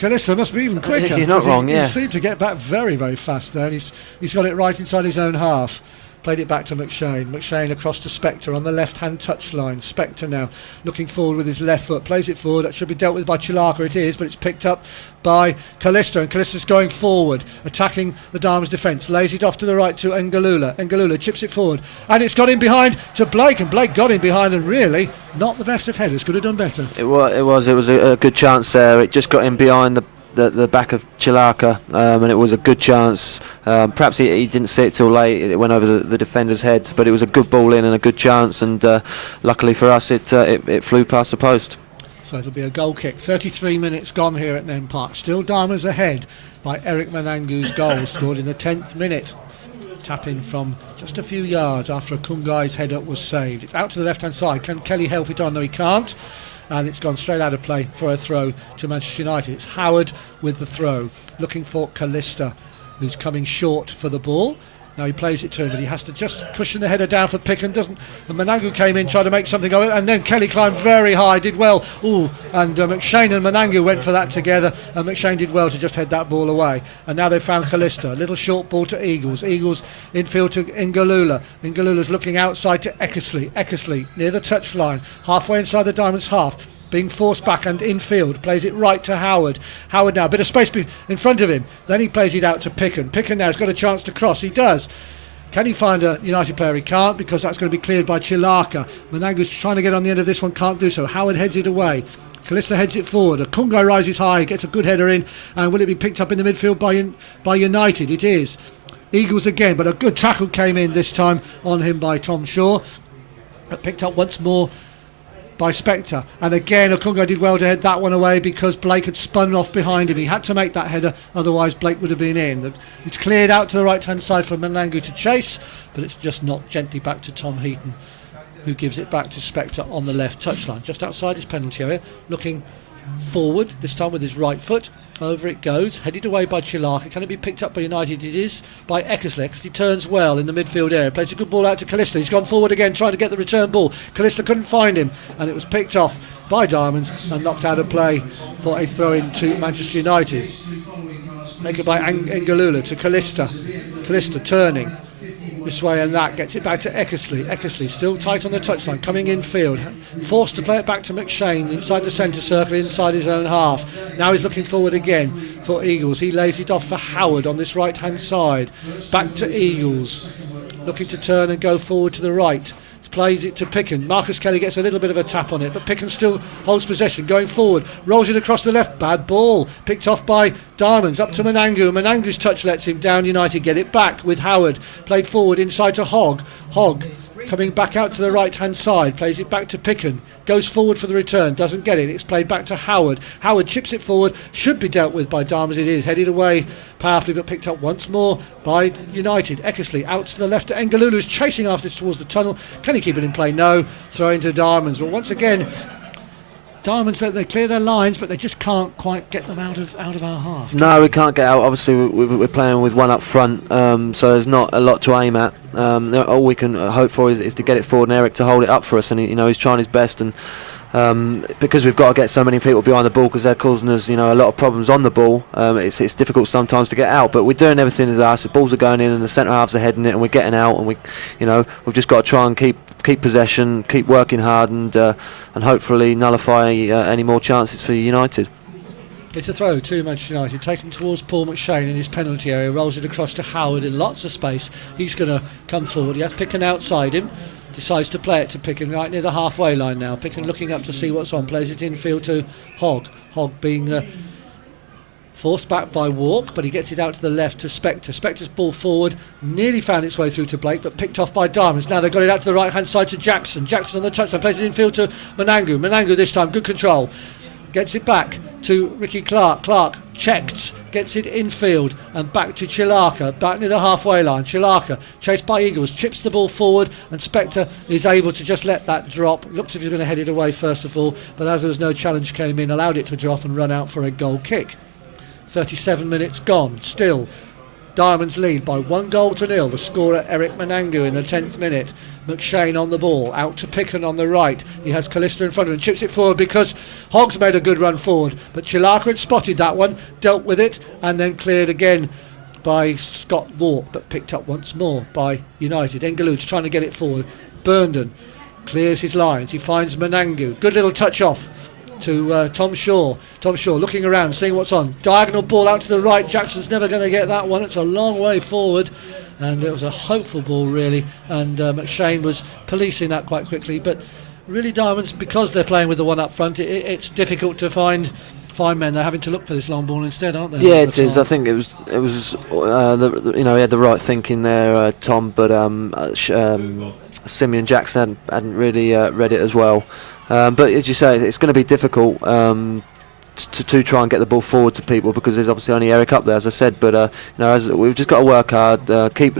Calliste must be even quicker. He's not wrong, yeah. He seemed to get back very, very fast there. And he's got it right inside his own half. Played it back to McShane. McShane across to Spector on the left-hand touchline. Spector now looking forward with his left foot. Plays it forward. That should be dealt with by Chilarka. It is, but it's picked up by Calliste. And Calliste's going forward, attacking the Diamonds defence. Lays it off to the right to Ngalula. Ngalula chips it forward. And it's got in behind to Blake. And Blake got in behind, and really not the best of headers. Could have done better. It was a good chance there. It just got in behind the back of Chilarka, and it was a good chance. Perhaps he didn't see it till late. It went over the defender's head, but it was a good ball in and a good chance, and luckily for us it flew past the post. So it'll be a goal kick. 33 minutes gone here at Nene Park. Still Diamonds ahead by Eric Manangu's goal, scored in the 10th minute. Tap in from just a few yards after Okounghae's header was saved. It's out to the left hand side. Can Kelly help it on? No, he can't. And it's gone straight out of play for a throw to Manchester United. It's Howard with the throw, looking for Calliste, who's coming short for the ball. Now he plays it to him, but he has to just cushion the header down for Picken, doesn't. And Manangu came in, tried to make something of it, and then Kelly climbed very high, did well. Ooh, and McShane and Manangu went for that together, and McShane did well to just head that ball away. And now they've found Calliste. A little short ball to Eagles. Eagles infield to Ngalula. Ngalula's looking outside to Eckersley. Eckersley near the touchline, halfway inside the Diamonds half, being forced back and infield, plays it right to Howard. Howard now, a bit of space in front of him, then he plays it out to Picken. Picken now has got a chance to cross, he does. Can he find a United player? He can't, because that's going to be cleared by Chilarka. Manangu's trying to get on the end of this one, can't do so. Howard heads it away. Calliste heads it forward. Okounghae rises high, gets a good header in, and will it be picked up in the midfield by United? It is. Eagles again, but a good tackle came in this time on him by Tom Shaw. Picked up once more by Spector, and again Okounghae did well to head that one away because Blake had spun off behind him. He had to make that header, otherwise Blake would have been in. It's cleared out to the right hand side for Manangu to chase, but it's just knocked gently back to Tom Heaton, who gives it back to Spector on the left touchline, just outside his penalty area, looking forward, this time with his right foot. Over it goes, headed away by Chilarka. Can it be picked up by United? It is by Eckersley. He turns well in the midfield area, plays a good ball out to Calliste. He's gone forward again, trying to get the return ball. Calliste couldn't find him, and it was picked off by Diamonds and knocked out of play for a throw-in to Manchester United. Making by Ngalula to Calliste. Calliste turning this way and that, gets it back to Eckersley. Eckersley still tight on the touchline, coming in field, forced to play it back to McShane inside the centre circle, inside his own half. Now he's looking forward again for Eagles. He lays it off for Howard on this right hand side, back to Eagles, looking to turn and go forward to the right. Plays it to Picken. Marcus Kelly gets a little bit of a tap on it, but Picken still holds possession, going forward, rolls it across the left, bad ball, picked off by Diamonds, up to Manangu. Manangu's touch lets him down. United get it back with Howard, played forward inside to Hogg. Hogg coming back out to the right hand side, plays it back to Picken, goes forward for the return, doesn't get it, it's played back to Howard. Howard chips it forward, should be dealt with by Diamonds. It is headed away powerfully, but picked up once more by United. Eckersley out to the left to Ngalula, who's chasing after this towards the tunnel. Can he keep it in play? No. Throw into Diamonds, but once again Diamonds, they clear their lines, but they just can't quite get them out of our half. No, we can't get out. Obviously, we're playing with one up front, so there's not a lot to aim at. All we can hope for is to get it forward and Eric to hold it up for us, and he's trying his best. And because we've got to get so many people behind the ball, because they're causing us, a lot of problems on the ball. It's difficult sometimes to get out, but we're doing everything as us. The balls are going in, and the centre halves are heading it, and we're getting out, and we've just got to try and keep possession, keep working hard, and hopefully nullify any more chances for United. It's a throw to Manchester United, taken towards Paul McShane in his penalty area, rolls it across to Howard in lots of space. He's going to come forward. He has Picken outside him, decides to play it to Picken right near the halfway line now. Picken looking up to see what's on, plays it infield to Hogg. Hogg being forced back by Wark, but he gets it out to the left to Spector. Spector's ball forward, nearly found its way through to Blake, but picked off by Diamonds. Now they've got it out to the right hand side to Jackson. Jackson on the touchline, plays it infield to Manangu. Manangu this time, good control. Gets it back to Ricky Clark. Clark checked, gets it infield and back to Chilarka, back near the halfway line. Chilarka, chased by Eagles, chips the ball forward, and Spector is able to just let that drop. Looks as if he's going to head it away first of all, but as there was no challenge came in, allowed it to drop and run out for a goal kick. 37 minutes gone, still Diamonds lead by 1-0. The scorer Eric Manangu in the 10th minute. McShane on the ball, out to Picken on the right. He has Calliste in front of him, chips it forward because Hogg's made a good run forward, but Chilarka had spotted that one, dealt with it, and then cleared again by Scott Wark, but picked up once more by United. Ngalula's trying to get it forward. Burndam clears his lines, he finds Manangu, good little touch off to Tom Shaw. Tom Shaw looking around, seeing what's on. Diagonal ball out to the right. Jackson's never going to get that one. It's a long way forward, and it was a hopeful ball really, and McShane was policing that quite quickly. But really Diamonds, because they're playing with the one up front, it's difficult to find men. They're having to look for this long ball instead, aren't they? Yeah, it is. I think it was he had the right thinking there, Tom, but Simeon Jackson hadn't really read it as well. But as you say, it's going to be difficult to try and get the ball forward to people, because there's obviously only Eric up there, as I said. But we've just got to work hard,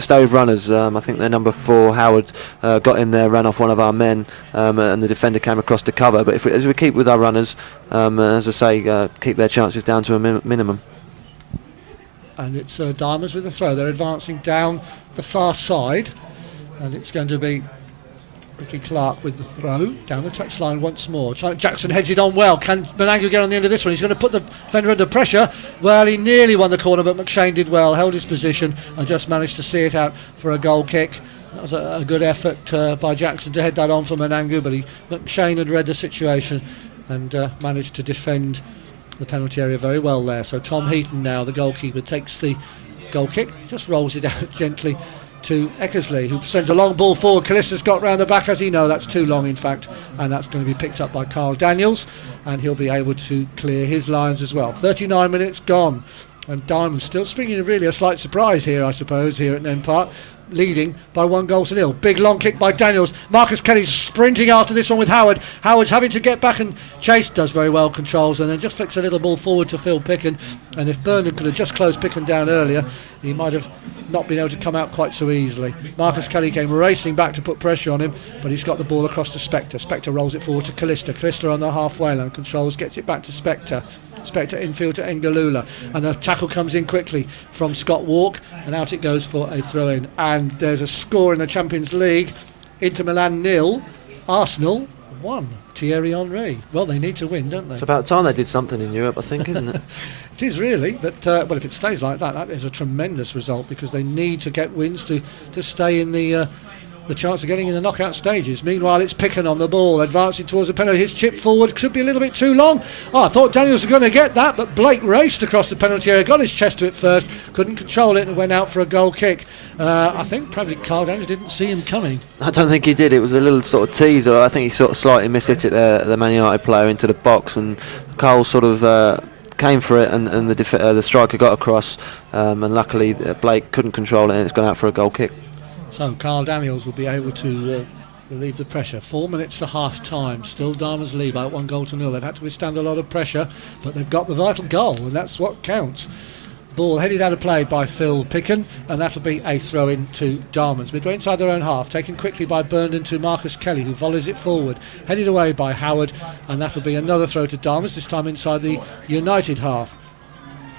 stay with runners. I think their number 4 Howard got in there, ran off one of our men, and the defender came across to cover. But as we keep with our runners, as I say, keep their chances down to a minimum. and it's Diamonds with the throw. They're advancing down the far side, and it's going to be Ricky Clark with the throw down the touchline once more. Jackson heads it on well. Can Manangu get on the end of this one? He's going to put the defender under pressure. Well, he nearly won the corner, but McShane did well, held his position and just managed to see it out for a goal kick. That was a good effort by Jackson to head that on for Manangu, but McShane had read the situation and managed to defend the penalty area very well there. So Tom Heaton now, the goalkeeper, takes the goal kick, just rolls it out gently to Eckersley, who sends a long ball forward. Calliste's got round the back, as he know that's too long in fact, and that's going to be picked up by Carl Daniels, and he'll be able to clear his lines as well. 39 minutes gone, and Diamonds still springing really a slight surprise here, I suppose, here at Nene Park, leading by 1-0. Big long kick by Daniels. Marcus Kelly's sprinting after this one with Howard. Howard's having to get back, and Chase does very well, controls, and then just flicks a little ball forward to Phil Picken. And if Burndam could have just closed Picken down earlier, he might have not been able to come out quite so easily. Marcus Kelly came racing back to put pressure on him, but he's got the ball across to Spector. Spector rolls it forward to Calliste. Calliste on the halfway line, controls, gets it back to Spector. Spector infield to Ngalula, and the tackle comes in quickly from Scott Wark, and out it goes for a throw-in. And there's a score in the Champions League. Inter Milan 0, Arsenal 1. Thierry Henry. Well, they need to win, don't they? It's about time they did something in Europe, I think, isn't it? It is really, but well, if it stays like that, that is a tremendous result, because they need to get wins to stay in the chance of getting in the knockout stages. Meanwhile, it's Picken on the ball, advancing towards the penalty. His chip forward could be a little bit too long. I thought Daniels was going to get that, but Blake raced across the penalty area, got his chest to it first, couldn't control it, and went out for a goal kick. I think probably Carl Daniels didn't see him coming. I don't think he did. It was a little sort of teaser. I think he sort of slightly mishit it there, the Man United player, into the box, and Carl sort of came for it, and the striker got across, and luckily Blake couldn't control it, and it's gone out for a goal kick. So Carl Daniels will be able to relieve the pressure. 4 minutes to half time. Still Diamonds lead by 1-0. They've had to withstand a lot of pressure, but they've got the vital goal, and that's what counts. Ball headed out of play by Phil Picken, and that'll be a throw in to Diamonds. Midway inside their own half, taken quickly by Burndam to Marcus Kelly, who volleys it forward. Headed away by Howard, and that'll be another throw to Diamonds, this time inside the United half.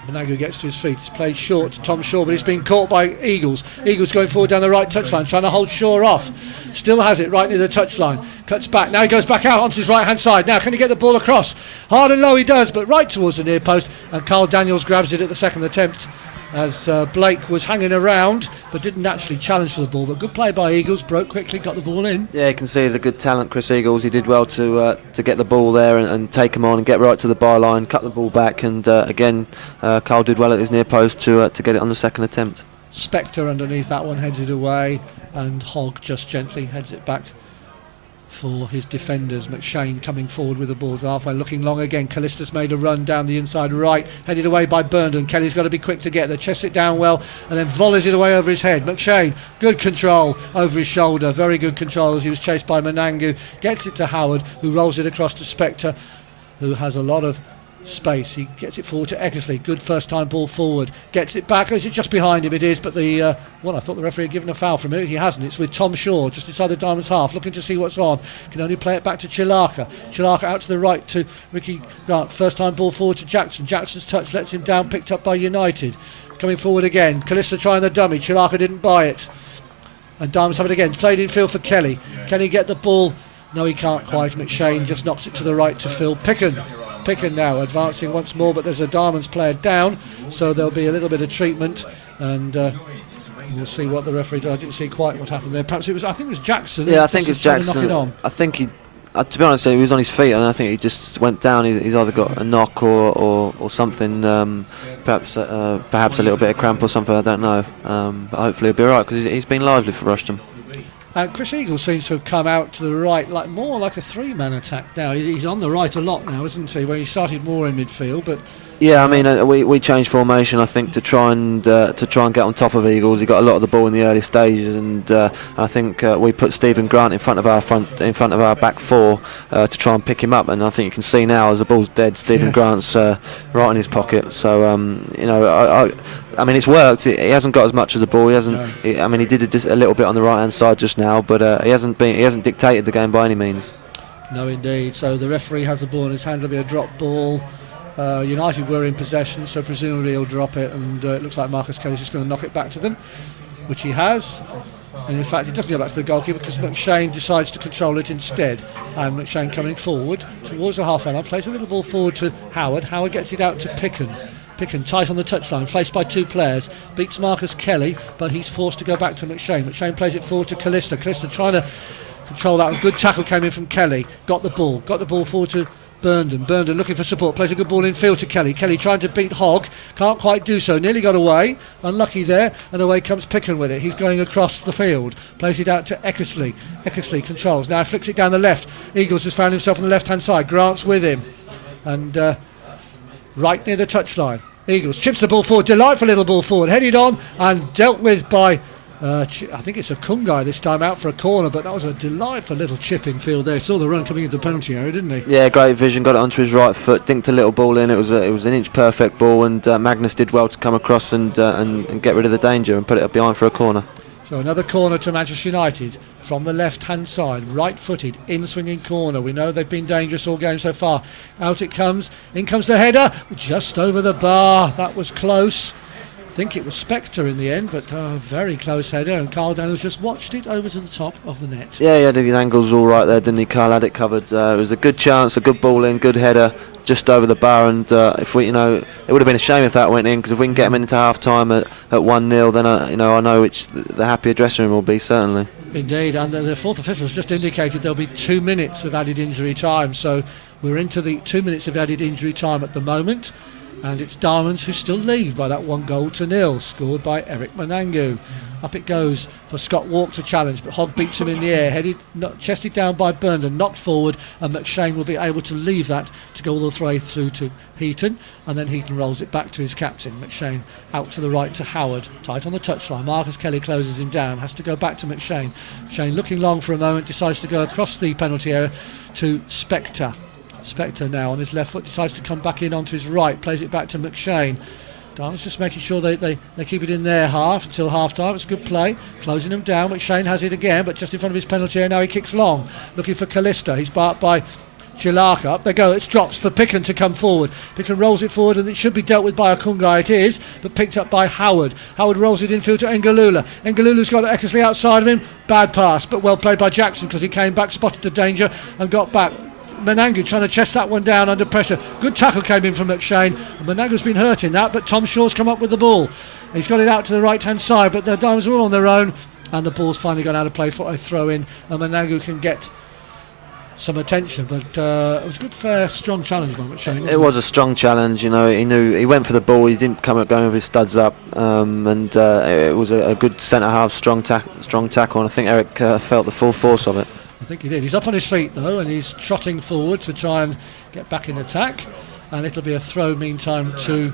Manangu gets to his feet. It's played short to Tom Shaw, but he's been caught by Eagles. Eagles going forward down the right touchline, trying to hold Shaw off. Still has it right near the touchline. Cuts back. Now he goes back out onto his right hand side. Now can he get the ball across? Hard and low he does, but right towards the near post. And Carl Daniels grabs it at the second attempt, as Blake was hanging around but didn't actually challenge for the ball. But good play by Eagles, broke quickly, got the ball in. Yeah, you can see he's a good talent, Chris Eagles. He did well to get the ball there and take him on and get right to the byline, cut the ball back, and again Carl did well at his near post to get it on the second attempt. Spector underneath that one heads it away, and Hogg just gently heads it back for his defenders. McShane coming forward with the ball halfway, looking long again. Calliste's made a run down the inside right, headed away by Burndam. Kelly's got to be quick to get there, chests it down well, and then volleys it away over his head. McShane, good control over his shoulder, very good control as he was chased by Manangu. Gets it to Howard, who rolls it across to Spector, who has a lot of space. He gets it forward to Eckersley. Good first time ball forward. Gets it back. Is it just behind him? It is, but the well, I thought the referee had given a foul from it. He hasn't. It's with Tom Shaw just inside the Diamonds half, looking to see what's on. Can only play it back to Chilarka. Chilarka out to the right to Ricky Grant. First time ball forward to Jackson. Jackson's touch lets him down, picked up by United. Coming forward again. Calliste trying the dummy. Chilarka didn't buy it. And Diamonds have it again. Played in field for Kelly. Can he get the ball? No, he can't quite. McShane just knocks it to the right to Phil Picken. Picken now advancing once more, but there's a Diamonds player down, so there'll be a little bit of treatment, and we'll see what the referee does. I didn't see quite what happened there. Perhaps I think it was Jackson. Yeah, I think it's Jackson. I think he, to be honest, he was on his feet, and I think he just went down. He's either got a knock or something, perhaps a little bit of cramp or something. I don't know, but hopefully he'll be alright, because he's been lively for Rushden. Chris Eagles seems to have come out to the right, more like a three-man attack now. He's on the right a lot now, isn't he? Where he started more in midfield, but yeah, I mean, we changed formation, I think, to try and get on top of Eagles. He got a lot of the ball in the early stages, and I think we put Stephen Grant in front of our back four to try and pick him up. And I think you can see now, as the ball's dead, Stephen Grant's right in his pocket. So you know, I mean, it's worked. He hasn't got as much as the ball. He hasn't. No. I mean, he did just a little bit on the right-hand side just now, but he hasn't dictated the game by any means. No, indeed. So the referee has the ball in his hand. It'll be a drop ball. United were in possession, so presumably he'll drop it, and it looks like Marcus Kelly's just going to knock it back to them, which he has. And in fact, it doesn't go back to the goalkeeper because McShane decides to control it instead. And McShane coming forward towards the half-line line, plays a little ball forward to Howard. Howard gets it out to Picken. Picken tight on the touchline, faced by two players, beats Marcus Kelly, but he's forced to go back to McShane. McShane plays it forward to Calliste. Calliste trying to control that. A good tackle came in from Kelly. Got the ball forward to Burndam. Burndam looking for support, plays a good ball in field to Kelly. Kelly trying to beat Hogg, can't quite do so, nearly got away, unlucky there, and away comes Picken with it. He's going across the field, plays it out to Eckersley. Eckersley controls, now flicks it down the left. Eagles has found himself on the left hand side, Grant's with him, and right near the touchline. Eagles chips the ball forward, delightful little ball forward, headed on and dealt with by I think it's Okounghae this time out for a corner, but that was a delightful little chip in field there. Saw the run coming into the penalty area, didn't he? Yeah, great vision, got it onto his right foot, dinked a little ball in. It was an inch perfect ball, and Magnus did well to come across and get rid of the danger and put it up behind for a corner. So another corner to Manchester United from the left hand side, right footed, in swinging corner. We know they've been dangerous all game so far. Out it comes, in comes the header, just over the bar. That was close. I think it was Spector in the end, but very close header, and Carl Daniels just watched it over to the top of the net. Yeah, the angle's all right there, didn't he? Carl had it covered. It was a good chance, a good ball in, good header, just over the bar, and if we, it would have been a shame if that went in, because if we can get them into half time at 1-0, then I know which the happier dressing room will be, certainly. Indeed, and the fourth official has just indicated there'll be 2 minutes of added injury time, so we're into the 2 minutes of added injury time at the moment. And it's Diamonds who still lead by that 1-0 scored by Eric Manangu. Up it goes for Scott Wark to challenge, but Hogg beats him in the air, chested down by Burndam, knocked forward, and McShane will be able to leave that to go all the way through to Heaton, and then Heaton rolls it back to his captain. McShane out to the right to Howard, tight on the touchline. Marcus Kelly closes him down, has to go back to McShane. McShane looking long for a moment, decides to go across the penalty area to Spector. Spector now on his left foot decides to come back in onto his right, plays it back to McShane. Diamonds just making sure they keep it in their half until half time. It's a good play, closing them down. McShane has it again, but just in front of his penalty area. Now he kicks long, looking for Calliste. He's barked by Chilarka. Up they go, it's drops for Picken to come forward. Picken rolls it forward, and it should be dealt with by Okounghae. It is, but picked up by Howard. Howard rolls it infield to Ngalula. Ngalula's got Eckersley outside of him. Bad pass, but well played by Jackson, because he came back, spotted the danger and got back. Manangu trying to chest that one down under pressure. Good tackle came in from McShane. Manangu's been hurt in that, but Tom Shaw's come up with the ball. He's got it out to the right hand side, but the Diamonds are all on their own, and the ball's finally gone out of play for a throw in, and Manangu can get some attention, but it was a good, fair, strong challenge by McShane. It was a strong challenge, he knew he went for the ball, he didn't come up going with his studs up, and it was a good centre half strong tackle, and I think Eric felt the full force of it. I think he did. He's up on his feet though, and he's trotting forward to try and get back in attack, and it'll be a throw meantime to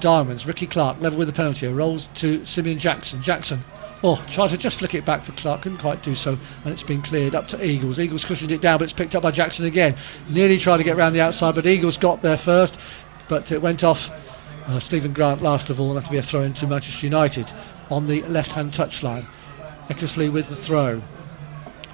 Diamonds. Ricky Clark level with the penalty, rolls to Simeon Jackson. Tried to just flick it back for Clark, couldn't quite do so, and it's been cleared up to Eagles. Eagles cushioned it down, but it's picked up by Jackson again. Nearly tried to get round the outside, but Eagles got there first, but it went off Stephen Grant last of all, and that'll be a throw into Manchester United on the left hand touchline. Eckersley with the throw,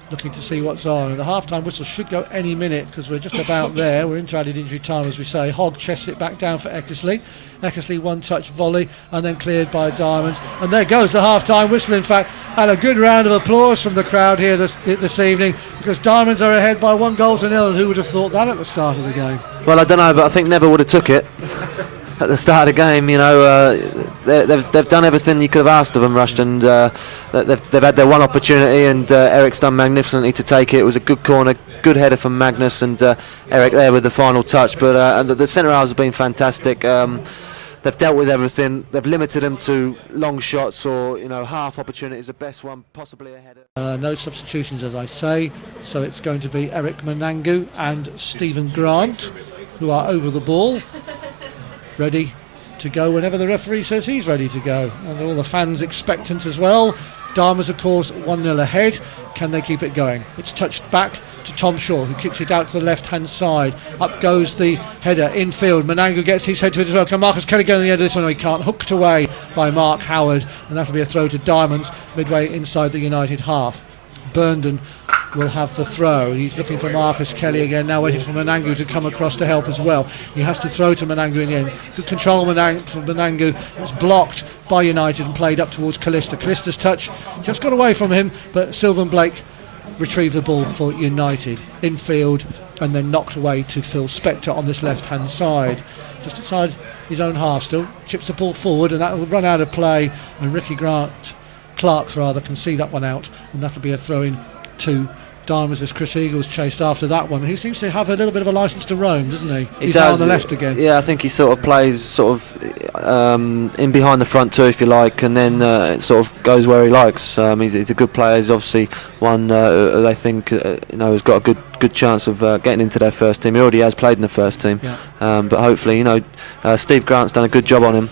looking to see what's on, and the half-time whistle should go any minute, because we're just about there. We're into added injury time, as we say. Hogg chests it back down for Eckersley. Eckersley one-touch volley, and then cleared by Diamonds, and there goes the half-time whistle. In fact, and a good round of applause from the crowd here this evening, because Diamonds are ahead by 1-0, and who would have thought that at the start of the game? Well, I don't know, but I think Never would have took it at the start of the game. They've done everything you could have asked of them, Rushden. They've had their one opportunity, and Eric's done magnificently to take it. It was a good corner, good header from Magnus, and Eric there with the final touch. But the centre halves have been fantastic. They've dealt with everything. They've limited them to long shots or half opportunities. The best one possibly a header. No substitutions, as I say, so it's going to be Eric Manangu and Stephen Grant who are over the ball, ready to go whenever the referee says he's ready to go, and all the fans expectant as well. Diamonds, of course, 1-0 ahead. Can they keep it going? It's touched back to Tom Shaw, who kicks it out to the left-hand side. Up goes the header infield. Manangu gets his head to it as well. Can Marcus Kelly go on the end of this one? No, he can't. Hooked away by Mark Howard, and that'll be a throw to Diamonds midway inside the United half. Burndam will have the throw. He's looking for Marcus Kelly again, now waiting for Manangu to come across to help as well. He has to throw to Manangu again. Good control from Manangu. It was blocked by United and played up towards Calliste. Calliste's touch just got away from him, but Sylvan Blake retrieved the ball for United. Infield and then knocked away to Phil Spector on this left hand side. Just inside his own half still. Chips the ball forward and that will run out of play, and Clark can see that one out, and that'll be a throw in to Diamonds as Chris Eagles chased after that one. He seems to have a little bit of a license to roam, doesn't he? He's does on the left again. Yeah, I think he sort of plays in behind the front two, if you like, and then it sort of goes where he likes. He's a good player. He's obviously one they think has got a good chance of getting into their first team. He already has played in the first team, but hopefully, Steve Grant's done a good job on him.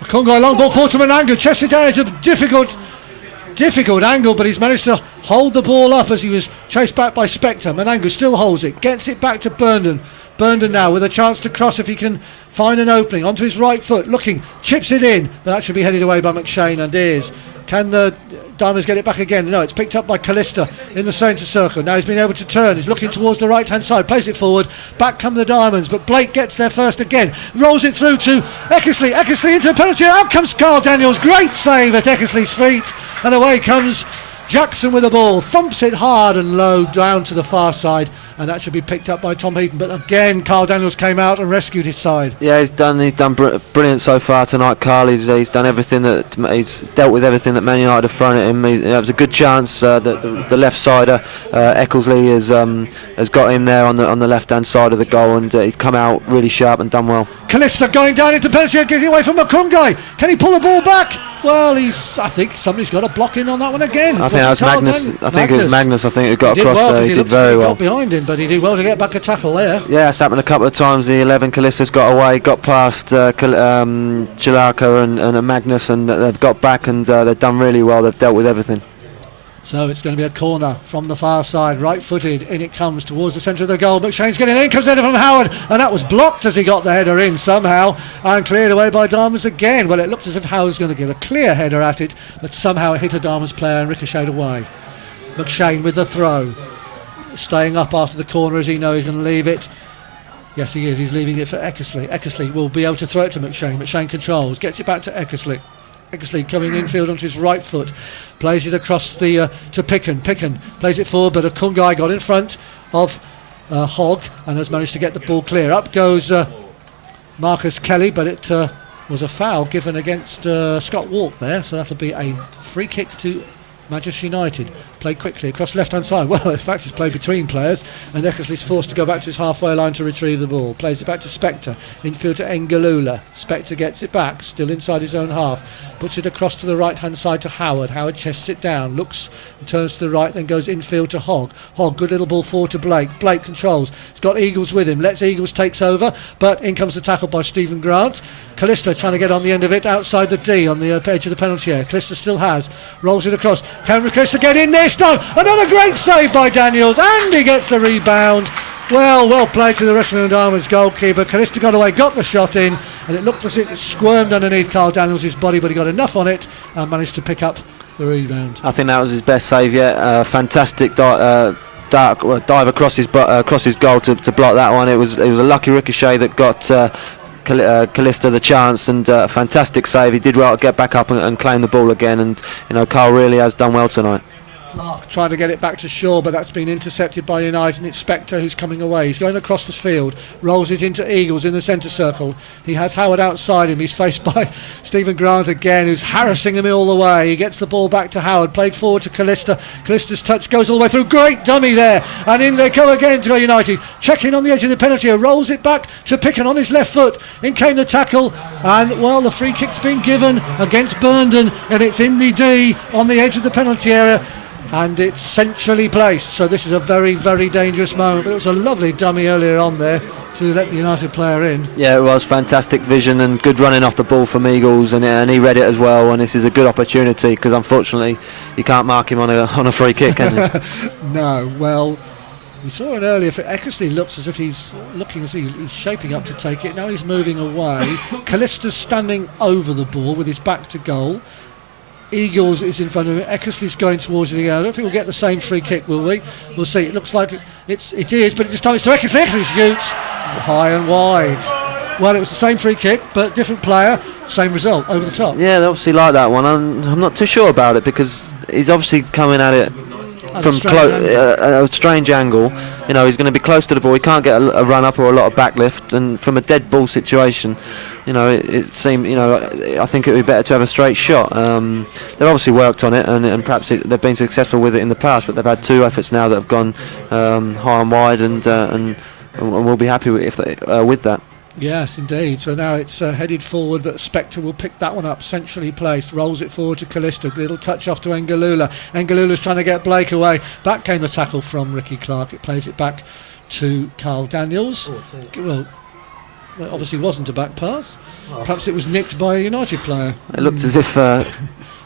Okounghae long ball forward to Manangu, chested down into difficult angle, but he's managed to hold the ball up as he was chased back by Spector. Manangu still holds it, gets it back to Burndam. Burndam now with a chance to cross if he can find an opening onto his right foot, looking, chips it in, but that should be headed away by McShane and is. Can the Diamonds get it back again? No, it's picked up by Calliste in the centre circle. Now he's been able to turn, he's looking towards the right hand side, plays it forward, back come the Diamonds, but Blake gets there first again, rolls it through to Eckersley into the penalty, out comes Carl Daniels, great save at Eckersley's feet, and away comes Jackson with the ball, thumps it hard and low down to the far side, and that should be picked up by Tom Heaton. But again, Carl Daniels came out and rescued his side. Yeah, he's done brilliant so far tonight. Carl, he's done everything he's dealt with everything that Man United have thrown at him. It was a good chance that the left sider Eckersley has got in there on the left hand side of the goal, and he's come out really sharp and done well. Calliste going down into penalty, getting away from Okounghae. Can he pull the ball back? Well, I think somebody's got a block in on that one again. I think that was Magnus. I think it was Magnus. I think who got across there. He did very well. Behind him, but he did well to get back a tackle there. Yeah, it's happened a couple of times. The 11 Calliste's got away, got past Chilarka and Magnus, and they've got back, and they've done really well. They've dealt with everything. So it's going to be a corner from the far side, right-footed, in it comes towards the centre of the goal. McShane's getting in, comes header from Howard, and that was blocked as he got the header in somehow, and cleared away by Diamonds again. Well, it looked as if Howard's going to give a clear header at it, but somehow it hit a Diamonds player and ricocheted away. McShane with the throw, staying up after the corner as he knows he's going to leave it. Yes, he is. He's leaving it for Eckersley. Eckersley will be able to throw it to McShane. McShane controls, gets it back to Eckersley. Eckersley coming infield onto his right foot, plays it across to Picken. Picken plays it forward, but Okounghae got in front of Hogg and has managed to get the ball clear. Up goes Marcus Kelly, but it was a foul given against Scott Wark there, so that'll be a free kick to Manchester United. Played quickly across the left hand side. Well, in fact it's played between players, and Eckersley's forced to go back to his halfway line to retrieve the ball. Plays it back to Spector, infield to Ngalula. Spector gets it back, still inside his own half, puts it across to the right hand side to Howard. Howard chests it down, looks and turns to the right, then goes infield to Hogg. Hogg, good little ball forward to Blake. Blake controls, he's got Eagles with him, lets Eagles takes over, but in comes the tackle by Stephen Grant. Calliste trying to get on the end of it outside the D on the edge of the penalty area. Calliste still has, rolls it across. Can Calliste get in there? Stone, another great save by Daniels, and he gets the rebound. Well played to the Rushden Diamonds goalkeeper. Calliste got away, got the shot in, and it looked as if it squirmed underneath Carl Daniels' body, but he got enough on it and managed to pick up the rebound. I think that was his best save yet. Fantastic dive across his goal to block that one. It was a lucky ricochet that got Calliste the chance, and a fantastic save. He did well to get back up and claim the ball again, and Carl really has done well tonight. Clark trying to get it back to shore, but that's been intercepted by United, and it's Spector who's coming away. He's going across the field, rolls it into Eagles in the centre circle. He has Howard outside him. He's faced by Stephen Grant again, who's harassing him all the way. He gets the ball back to Howard, played forward to Calliste. Calliste's touch goes all the way through. Great dummy there, and in they go again to United. Checking on the edge of the penalty area, rolls it back to Picken on his left foot. In came the tackle, and the free kick's been given against Burndam, and it's in the D on the edge of the penalty area. And it's centrally placed, so this is a very, very dangerous moment. But it was a lovely dummy earlier on there to let the United player in. Yeah, it was fantastic vision and good running off the ball from Eagles, and he read it as well. And this is a good opportunity, because unfortunately you can't mark him on a free kick, can you? No. Well, we saw it earlier. Eckersley looks as if he's shaping up to take it. Now he's moving away. Calliste's standing over the ball with his back to goal. Eagles is in front of him. Eckersley's going towards it again. I don't think we'll get the same free kick, will we? We'll see. It looks like it is, but this time it's to Eckersley. Eckersley shoots high and wide. Well, it was the same free kick, but different player, same result, over the top. Yeah, they obviously like that one. I'm not too sure about it because he's obviously coming at it from a strange angle. You know, he's going to be close to the ball. He can't get a run up or a lot of backlift, and from a dead ball situation, you know, it seemed, you know, I think it would be better to have a straight shot. They've obviously worked on it, and perhaps they've been successful with it in the past, but they've had 2 efforts now that have gone high and wide, and we'll be happy with that. Yes, indeed. So now it's headed forward, but Spector will pick that one up, centrally placed, rolls it forward to Calliste, little touch off to Ngalula. Ngalula's trying to get Blake away. Back came the tackle from Ricky Clark. It plays it back to Carl Daniels. Well, it obviously wasn't a back pass. Perhaps it was nicked by a United player. It looked as if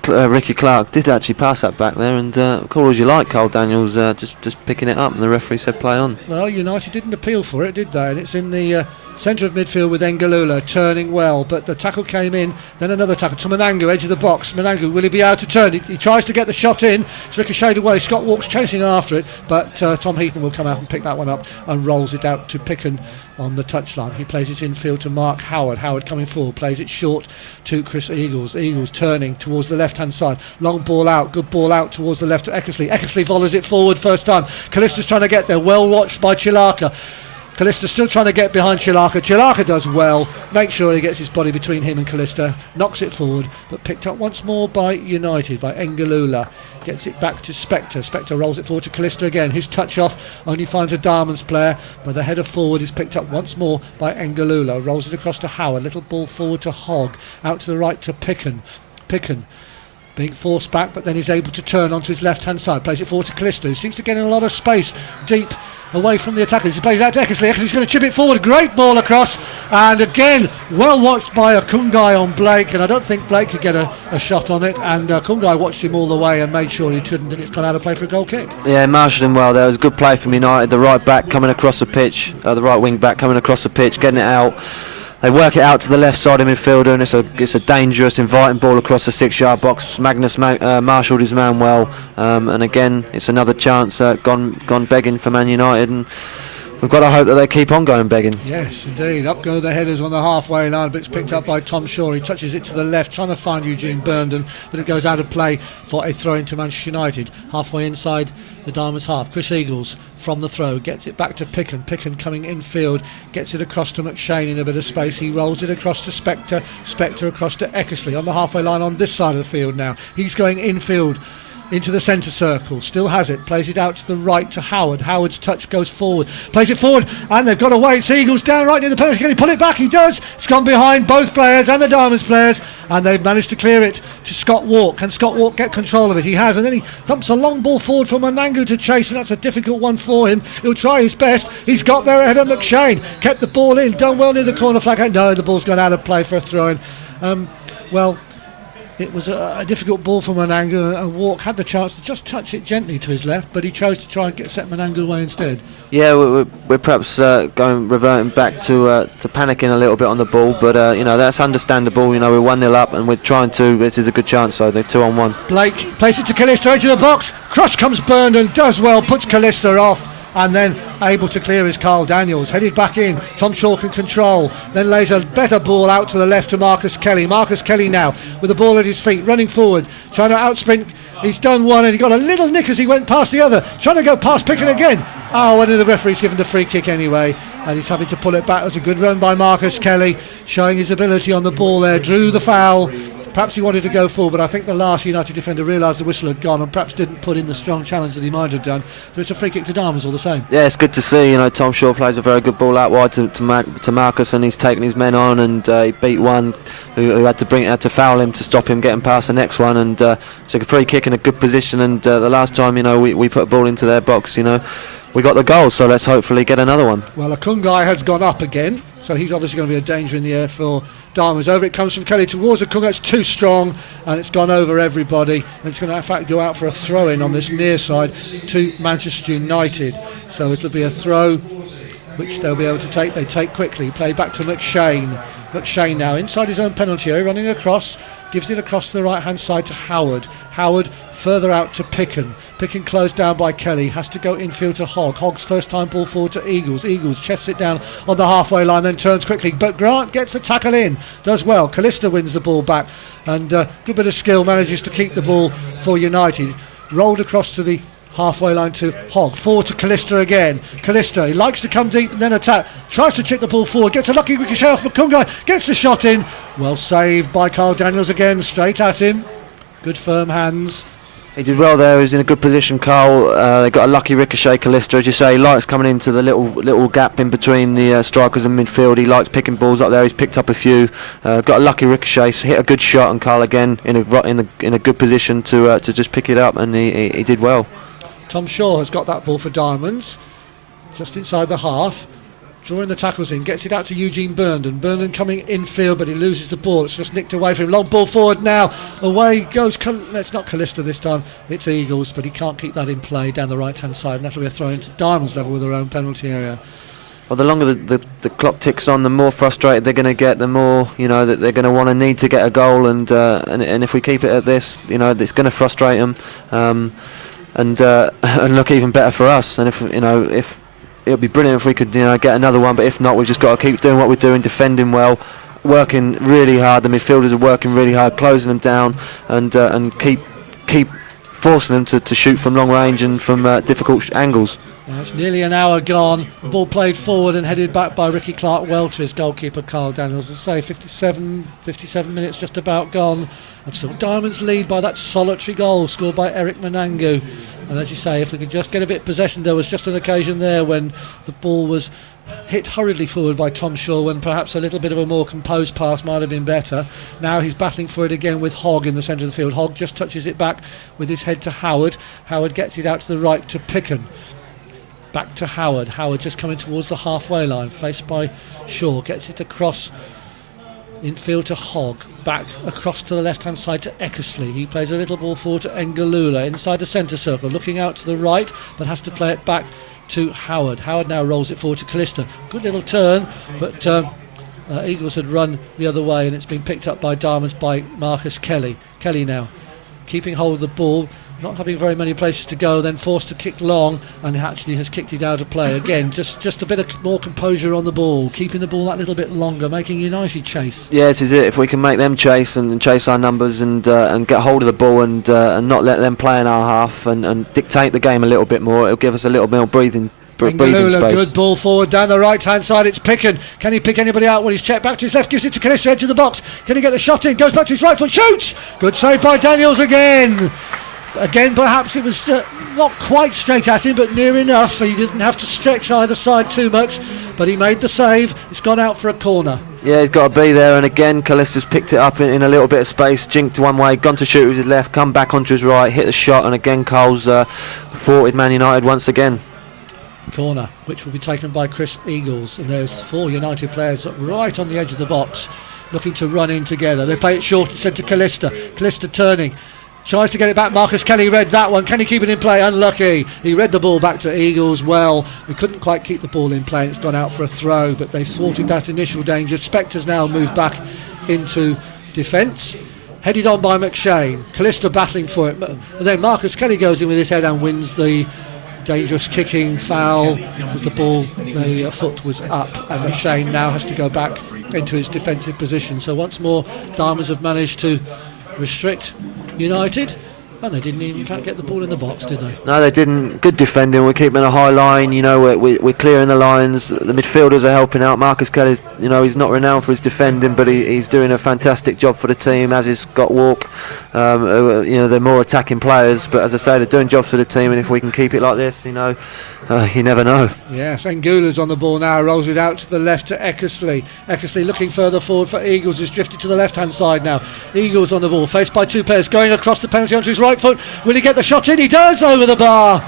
Ricky Clark did actually pass that back there, and call as you like, Carl Daniels just picking it up, and the referee said play on. Well, United didn't appeal for it, did they? And it's in the centre of midfield with Ngalula turning well, but the tackle came in, then another tackle to Manangu, edge of the box. Manangu, will he be able to turn? He tries to get the shot in, it's ricocheted away. Scott Wark's chasing after it, but Tom Heaton will come out and pick that one up and rolls it out to Picken on the touchline. He plays it infield to Mark Howard. Howard coming forward, plays it short to Chris Eagles. Eagles turning towards the left hand side, long ball out, good ball out towards the left to Eckersley. Eckersley volleys it forward first time. Calliste's trying to get there, well watched by Chilarka. Calliste still trying to get behind Chilarka. Chilarka does well, makes sure he gets his body between him and Calliste, knocks it forward, but picked up once more by United, by Ngalula. Gets it back to Spector. Spector rolls it forward to Calliste again. His touch off only finds a Diamonds player, but the header forward is picked up once more by Ngalula. Rolls it across to Howard. Little ball forward to Hogg. Out to the right to Picken. Picken being forced back, but then he's able to turn onto his left hand side. Plays it forward to Calliste, who seems to get in a lot of space deep away from the attackers. He plays out to Eckersley. Eckersley's going to chip it forward. Great ball across, and again well watched by Okounghae on Blake, and I don't think Blake could get a shot on it, and Okounghae watched him all the way and made sure he couldn't, and it's gone out of play for a goal kick. Yeah, marshalled him well there. It was a good play from United. The right back coming across the pitch, the right wing back coming across the pitch, getting it out. They work it out to the left side of midfielder, and it's a dangerous, inviting ball across the 6-yard box. Magnus marshalled his man well, and again it's another chance gone begging for Man United, and we've got to hope that they keep on going begging. Yes, indeed. Up go the headers on the halfway line, but it's picked up by Tom Shaw. He touches it to the left, trying to find Eugene Burndam, but it goes out of play for a throw into Manchester United. Halfway inside the Diamonds half. Chris Eagles from the throw gets it back to Picken. Picken coming infield, gets it across to McShane in a bit of space. He rolls it across to Spector. Spector across to Eckersley on the halfway line on this side of the field now. He's going infield into the centre circle, still has it, plays it out to the right to Howard. Howard's touch goes forward, plays it forward, and they've got away. It's Eagles down right near the penalty. Can he pull it back? He does. It's gone behind both players and the Diamonds players, and they've managed to clear it to Scott Wark. Can Scott Wark get control of it? He has, and then he thumps a long ball forward for Manangu to chase, and that's a difficult one for him. He'll try his best. He's got there ahead of McShane, kept the ball in, done well near the corner flag. No, the ball's gone out of play for a throw-in. Well, it was a difficult ball for Manangu, and Wark had the chance to just touch it gently to his left, but he chose to try and set Manangu away instead. Yeah, we're perhaps reverting back to panicking a little bit on the ball, but that's understandable. You know, we're 1-0 up, and we're trying to. This is a good chance, so they're 2-on-1. Blake plays it to Calliste, into the box. Cross comes Burndam, does well, puts Calliste off, and then able to clear is Carl Daniels. Headed back in, Tom Shaw can control, then lays a better ball out to the left to Marcus Kelly. Marcus Kelly now with the ball at his feet, running forward, trying to outsprint. He's done one, and he got a little nick as he went past the other, trying to go past Picken again. And the referee's given the free kick anyway, and he's having to pull it back. It was a good run by Marcus Kelly, showing his ability on the ball there, drew the foul. Perhaps he wanted to go forward, but I think the last United defender realised the whistle had gone and perhaps didn't put in the strong challenge that he might have done. So it's a free kick to Diamonds all the same. Yeah, it's good to see. Tom Shaw plays a very good ball out wide to Marcus, and he's taken his men on, and he beat one who had to foul him to stop him getting past the next one, and it's a free kick in a good position. And the last time we put a ball into their box, we got the goal, so let's hopefully get another one. Well, Okounghae has gone up again, so he's obviously going to be a danger in the air for Diamonds. Over it comes from Kelly towards Okounghae. It's too strong, and it's gone over everybody, and it's going to in fact go out for a throw-in on this near side to Manchester United. So it'll be a throw which they'll be able to take. They take quickly, play back to McShane. McShane now inside his own penalty area, running across, gives it across the right hand side to Howard. Howard further out to Picken. Picken closed down by Kelly, has to go infield to Hogg. Hogg's first time ball forward to Eagles. Eagles chests it down on the halfway line, then turns quickly, but Grant gets the tackle in, does well. Calliste wins the ball back, and good bit of skill, manages to keep the ball for United. Rolled across to the halfway line to Hogg, forward to Calliste again. Calliste, he likes to come deep and then attack, tries to chip the ball forward, gets a lucky ricochet off Okounghae, gets the shot in, well saved by Carl Daniels again, straight at him, good firm hands. He did well there. He was in a good position, Carl. They got a lucky ricochet. Calliste, as you say, he likes coming into the little gap in between the strikers and midfield. He likes picking balls up there. He's picked up a few. Got a lucky ricochet, hit a good shot, and Carl again in a good position to just pick it up, and he did well. Tom Shaw has got that ball for Diamonds, just inside the half. Drawing the tackles in, gets it out to Eugene Burndam. Burndam coming infield, but he loses the ball. It's just nicked away from him. Long ball forward now. Away goes. It's not Calliste this time. It's Eagles, but he can't keep that in play down the right-hand side. And that'll be a throw into Diamonds level with their own penalty area. Well, the longer the clock ticks on, the more frustrated they're going to get. The more that they're going to need to get a goal. And if we keep it at this, it's going to frustrate them. And look even better for us. And if it would be brilliant if we could get another one, but if not, we've just got to keep doing what we're doing, defending well, working really hard. The midfielders are working really hard, closing them down, and keep forcing them to shoot from long range and from difficult angles. It's nearly an hour gone. The ball played forward and headed back by Ricky Clark-Welch, his goalkeeper Carl Daniels. As I say, 57 minutes just about gone. And so Diamonds lead by that solitary goal scored by Eric Manangu. And as you say, if we could just get a bit of possession, there was just an occasion there when the ball was hit hurriedly forward by Tom Shaw, when perhaps a little bit of a more composed pass might have been better. Now he's battling for it again with Hogg in the centre of the field. Hogg just touches it back with his head to Howard. Howard gets it out to the right to Picken. Back to Howard. Howard just coming towards the halfway line, faced by Shaw. Gets it across infield to Hogg. Back across to the left hand side to Eckersley. He plays a little ball forward to Ngalula inside the centre circle, looking out to the right, but has to play it back to Howard. Howard now rolls it forward to Calliste. Good little turn, but Eagles had run the other way, and it's been picked up by Diamonds by Marcus Kelly. Kelly now keeping hold of the ball, not having very many places to go, then forced to kick long, and actually has kicked it out of play again. Just a bit of more composure on the ball, keeping the ball that little bit longer, making United chase. Yeah, this is it. If we can make them chase and chase our numbers and get hold of the ball and not let them play in our half and dictate the game a little bit more, it'll give us a little more breathing space. Good ball forward down the right hand side. It's Picken. Can he pick anybody out? Well, he's checked back to his left, gives it to Calliste, edge of the box. Can he get the shot in? Goes back to his right foot, shoots. Good save by Daniels again. Perhaps it was not quite straight at him, but near enough. He didn't have to stretch either side too much, but he made the save. It's gone out for a corner. Yeah, he's got to be there, and again Calliste's picked it up in a little bit of space, jinked one way, gone to shoot with his left, come back onto his right, hit the shot, and again Cole's thwarted Man United once again. Corner, which will be taken by Chris Eagles, and there's 4 United players right on the edge of the box, looking to run in together. They play it short instead to Calliste. Calliste turning, tries to get it back. Marcus Kelly read that one. Can he keep it in play? Unlucky. He read the ball back to Eagles well. He couldn't quite keep the ball in play. It's gone out for a throw, but they've thwarted that initial danger. Spector's now moved back into defence, headed on by McShane. Calliste battling for it, and then Marcus Kelly goes in with his head and wins the dangerous kicking foul as the foot was up, and McShane now has to go back into his defensive position. So once more Diamonds have managed to restrict United, and they didn't even in fact get the ball in the box, did they? No, they didn't. Good defending. We're keeping a high line. We're clearing the lines. The midfielders are helping out. Marcus Kelly, he's not renowned for his defending, but he's doing a fantastic job for the team, as is Scott Wark. They're more attacking players, but as I say, they're doing jobs for the team, and if we can keep it like this, you never know. Yes, Ngula's on the ball now, rolls it out to the left to Eckersley. Eckersley looking further forward for Eagles, who's drifted to the left hand side now. Eagles on the ball, faced by 2 players, going across the penalty onto his right foot. Will he get the shot in? He does, over the bar,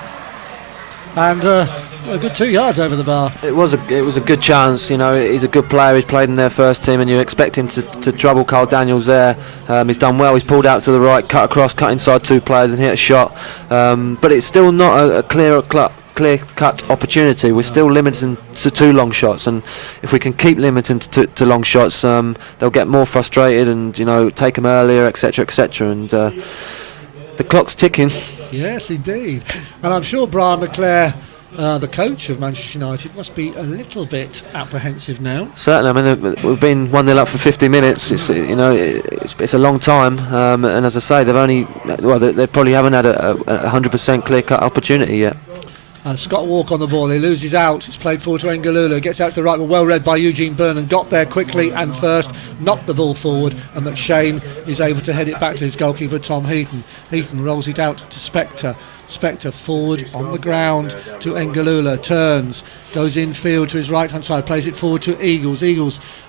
and a good 2 yards over the bar. It was a good chance. He's a good player. He's played in their first team, and you expect him to trouble Carl Daniels there. He's done well. He's pulled out to the right, cut across, cut inside 2 players, and hit a shot. But it's still not a clear clear-cut opportunity. We're still limited to 2 long shots, and if we can keep limiting to long shots, they'll get more frustrated and take them earlier, etc., etc. And the clock's ticking. Yes, indeed. And I'm sure Brian McClare, the coach of Manchester United, must be a little bit apprehensive now. Certainly. I mean, we've been 1-0 up for 50 minutes. It's it's a long time, and as I say, they probably haven't had a 100% clear-cut opportunity yet. And Scott Wark on the ball, he loses out, it's played forward to Ngalula, gets out to the right, but well read by Eugene Burndam, got there quickly and first, knocked the ball forward, and McShane is able to head it back to his goalkeeper Tom Heaton. Heaton rolls it out to Spector. Spector forward on the ground to Ngalula, turns, goes infield to his right hand side, plays it forward to Eagles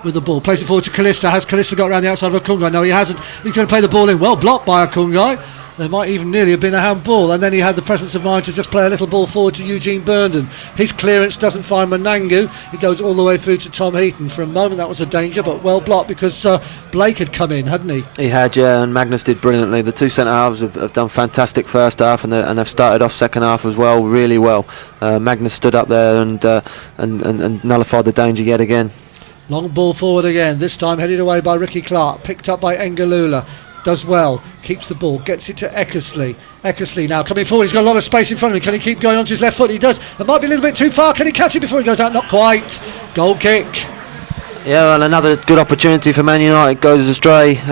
with the ball, plays it forward to Calliste. Has Calliste got around the outside of Okounghae? No, he hasn't. He's going to play the ball in, well blocked by Okounghae. There might even nearly have been a handball, and then he had the presence of mind to just play a little ball forward to Eugene Burndam. His clearance doesn't find Manangu. It goes all the way through to Tom Heaton. For a moment that was a danger, but well blocked because Blake had come in, hadn't he? He had, yeah, and Magnus did brilliantly. The 2 centre halves have done fantastic first half, and they've started off second half as well, really well. Magnus stood up there and nullified the danger yet again. Long ball forward again, this time headed away by Ricky Clark, picked up by Ngalula. Does well, keeps the ball, gets it to Eckersley. Eckersley now coming forward, he's got a lot of space in front of him. Can he keep going onto his left foot? He does. That might be a little bit too far. Can he catch it before he goes out? Not quite. Goal kick. Yeah, well, another good opportunity for Man United goes astray.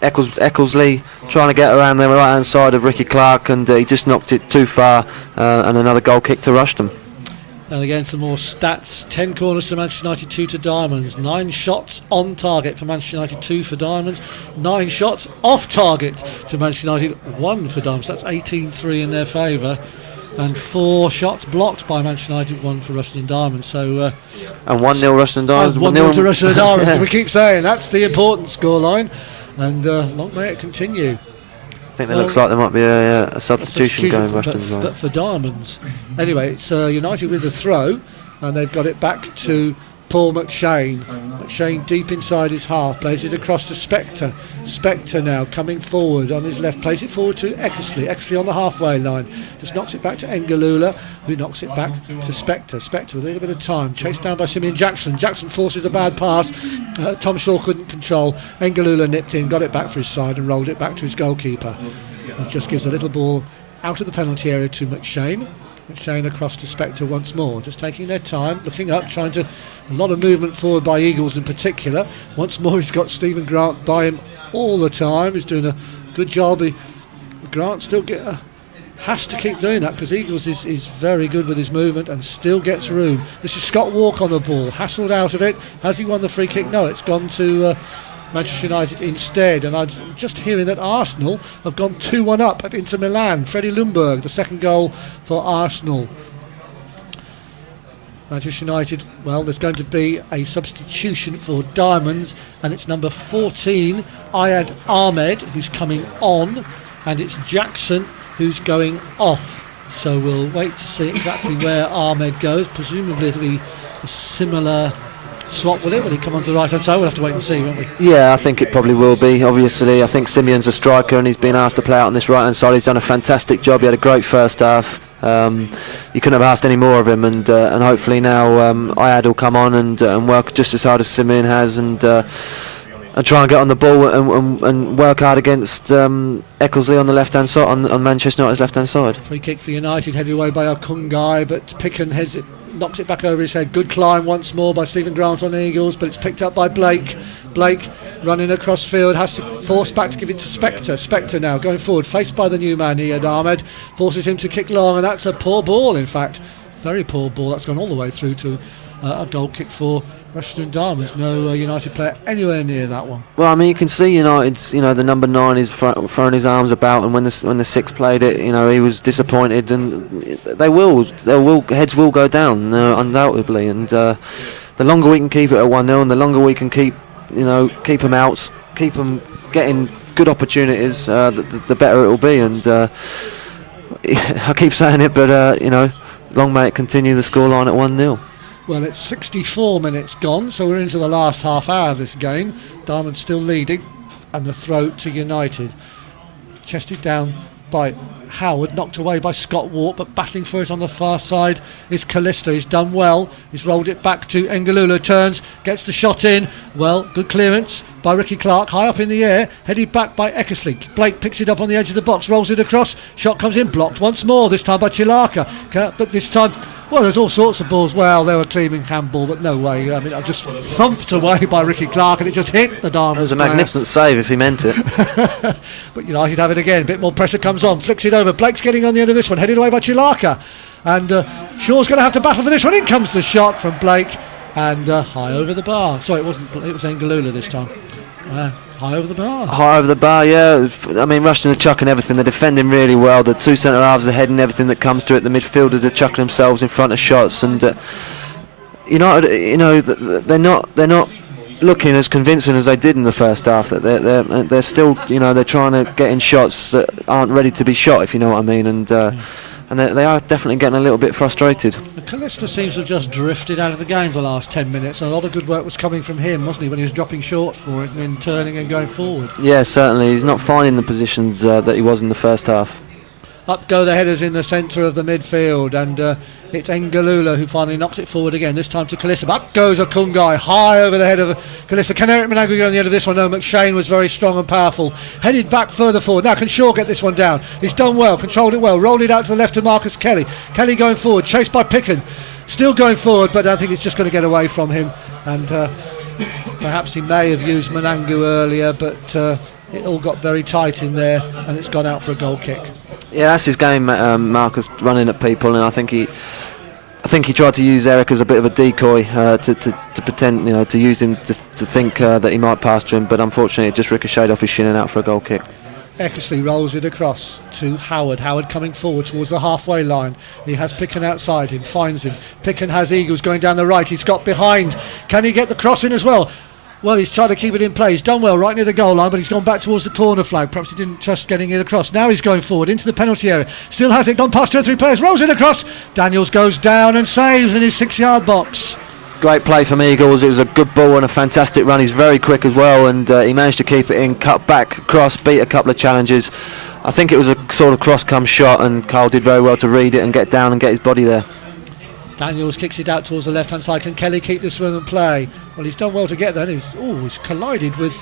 Eckersley trying to get around the right hand side of Ricky Clark, and he just knocked it too far, and another goal kick to Rushden. And again, some more stats. 10 corners to Manchester United, 2 to Diamonds. 9 shots on target for Manchester United, 2 for Diamonds. 9 shots off target to Manchester United, 1 for Diamonds. That's 18-3 in their favour. And 4 shots blocked by Manchester United, 1 for Rushden Diamonds. So, and 1-0 Rushden Diamonds. 1-0 to Rushden Diamonds. As we keep saying, that's the important scoreline. And long may it continue. I think it looks like there might be a substitution going Rushden's way. But for Diamonds. Anyway, it's United with a throw, and they've got it back to Paul McShane. McShane deep inside his half, plays it across to Spector. Spector now coming forward on his left, plays it forward to Eckersley. Eckersley on the halfway line, just knocks it back to Ngalula, who knocks it back to Spector. Spector with a little bit of time, chased down by Simeon Jackson. Jackson forces a bad pass. Tom Shaw couldn't control. Ngalula nipped in, got it back for his side and rolled it back to his goalkeeper. He just gives a little ball out of the penalty area to McShane. McShane across to Spector once more, just taking their time, looking up, trying to, a lot of movement forward by Eagles in particular. Once more he's got Stephen Grant by him all the time. He's doing a good job. Grant still has to keep doing that because Eagles is very good with his movement and still gets room. This is Scott Wark on the ball, hassled out of it. Has he won the free kick? No, it's gone to Manchester United instead, and I'm just hearing that Arsenal have gone 2-1 up at Inter Milan. Freddie Ljungberg, the second goal for Arsenal. Manchester United, well, there's going to be a substitution for Diamonds, and it's number 14, Ayad Ahmed, who's coming on, and it's Jackson who's going off. So we'll wait to see exactly where Ahmed goes. Presumably it'll be a similar swap, will it? Will he come onto the right hand side? We'll have to wait and see, won't we? Yeah, I think it probably will be. Obviously, I think Simeon's a striker and he's been asked to play out on this right hand side. He's done a fantastic job. He had a great first half. You couldn't have asked any more of him, and hopefully now Ayad will come on and work just as hard as Simeon has, and try and get on the ball and work hard against Eckersley on the left hand side, on Manchester United's left hand side. Free kick for United, headed away by Okounghae, but Picken heads it, knocks it back over his head. Good climb once more by Stephen Grant on Eagles, but it's picked up by Blake. Blake running across field, has to force back to give it to Spector. Spector now going forward, faced by the new man here, Ahmed, forces him to kick long, and that's a poor ball, in fact. Very poor ball. That's gone all the way through to a goal kick for Rushden Diamonds. No United player anywhere near that one. Well, I mean, you can see United's, the number 9 is throwing his arms about, and when the 6 played it, he was disappointed, and heads will go down, undoubtedly, and the longer we can keep it at 1-0, and the longer we can keep them out, keep them getting good opportunities, the better it will be, and I keep saying it, but long may it continue, the scoreline at 1-0. Well, it's 64 minutes gone, so we're into the last half hour of this game. Diamond still leading, and the throw to United. Chested down by Howard, knocked away by Scott Wark, but battling for it on the far side is Calliste. He's done well. He's rolled it back to Ngalula, turns, gets the shot in. Well, good clearance by Ricky Clark, high up in the air, headed back by Eckersley. Blake picks it up on the edge of the box, rolls it across, shot comes in, blocked once more, this time by Chilarka. But this time, well, there's all sorts of balls. Well, they were cleaning handball, but no way. I mean, I just thumped away by Ricky Clark, and it just hit the Diamonds. It was a magnificent save if he meant it. But United have it again. A bit more pressure comes on, flicks it over. Blake's getting on the end of this one, headed away by Chilarka. And Shaw's going to have to battle for this one. In comes the shot from Blake, and high over the bar. Sorry, it was Ngalula this time. High over the bar. High over the bar, yeah. I mean, Rushden are chucking everything. They're defending really well. The two centre halves are heading everything that comes to it. The midfielders are chucking themselves in front of shots, and United, they're not looking as convincing as they did in the first half. That they're still, they're trying to get in shots that aren't ready to be shot, if you know what I mean, and they are definitely getting a little bit frustrated. Calliste seems to have just drifted out of the game for the last 10 minutes, and a lot of good work was coming from him, wasn't he, when he was dropping short for it and then turning and going forward. Yeah, certainly. He's not finding the positions that he was in the first half. Up go the headers in the centre of the midfield, and it's Ngalula who finally knocks it forward again, this time to Calliste. Up goes Okounghae, high over the head of Calliste. Can Eric Manangu get on the end of this one? No, McShane was very strong and powerful. Headed back further forward. Now can Shaw get this one down? He's done well, controlled it well, rolled it out to the left to Marcus Kelly. Kelly going forward, chased by Picken. Still going forward, but I think it's just going to get away from him. And perhaps he may have used Manangu earlier, but it all got very tight in there, and it's gone out for a goal kick. Yeah, that's his game, Marcus, running at people, and I think he tried to use Eric as a bit of a decoy to pretend, to use him to think that he might pass to him, but unfortunately it just ricocheted off his shin and out for a goal kick. Eckersley rolls it across to Howard. Howard coming forward towards the halfway line. He has Picken outside him, finds him. Picken has Eagles going down the right. He's got behind. Can he get the cross in as well? Well, he's tried to keep it in play. He's done well right near the goal line, but he's gone back towards the corner flag. Perhaps he didn't trust getting it across. Now he's going forward into the penalty area. Still has it, gone past 2 or 3 players. Rolls it across. Daniels goes down and saves in his 6-yard box. Great play from Eagles. It was a good ball and a fantastic run. He's very quick as well, and he managed to keep it in, cut back, cross, beat a couple of challenges. I think it was a sort of cross-come shot, and Carl did very well to read it and get down and get his body there. Daniels kicks it out towards the left-hand side. Can Kelly keep this one and play? Well, he's done well to get there. He's collided with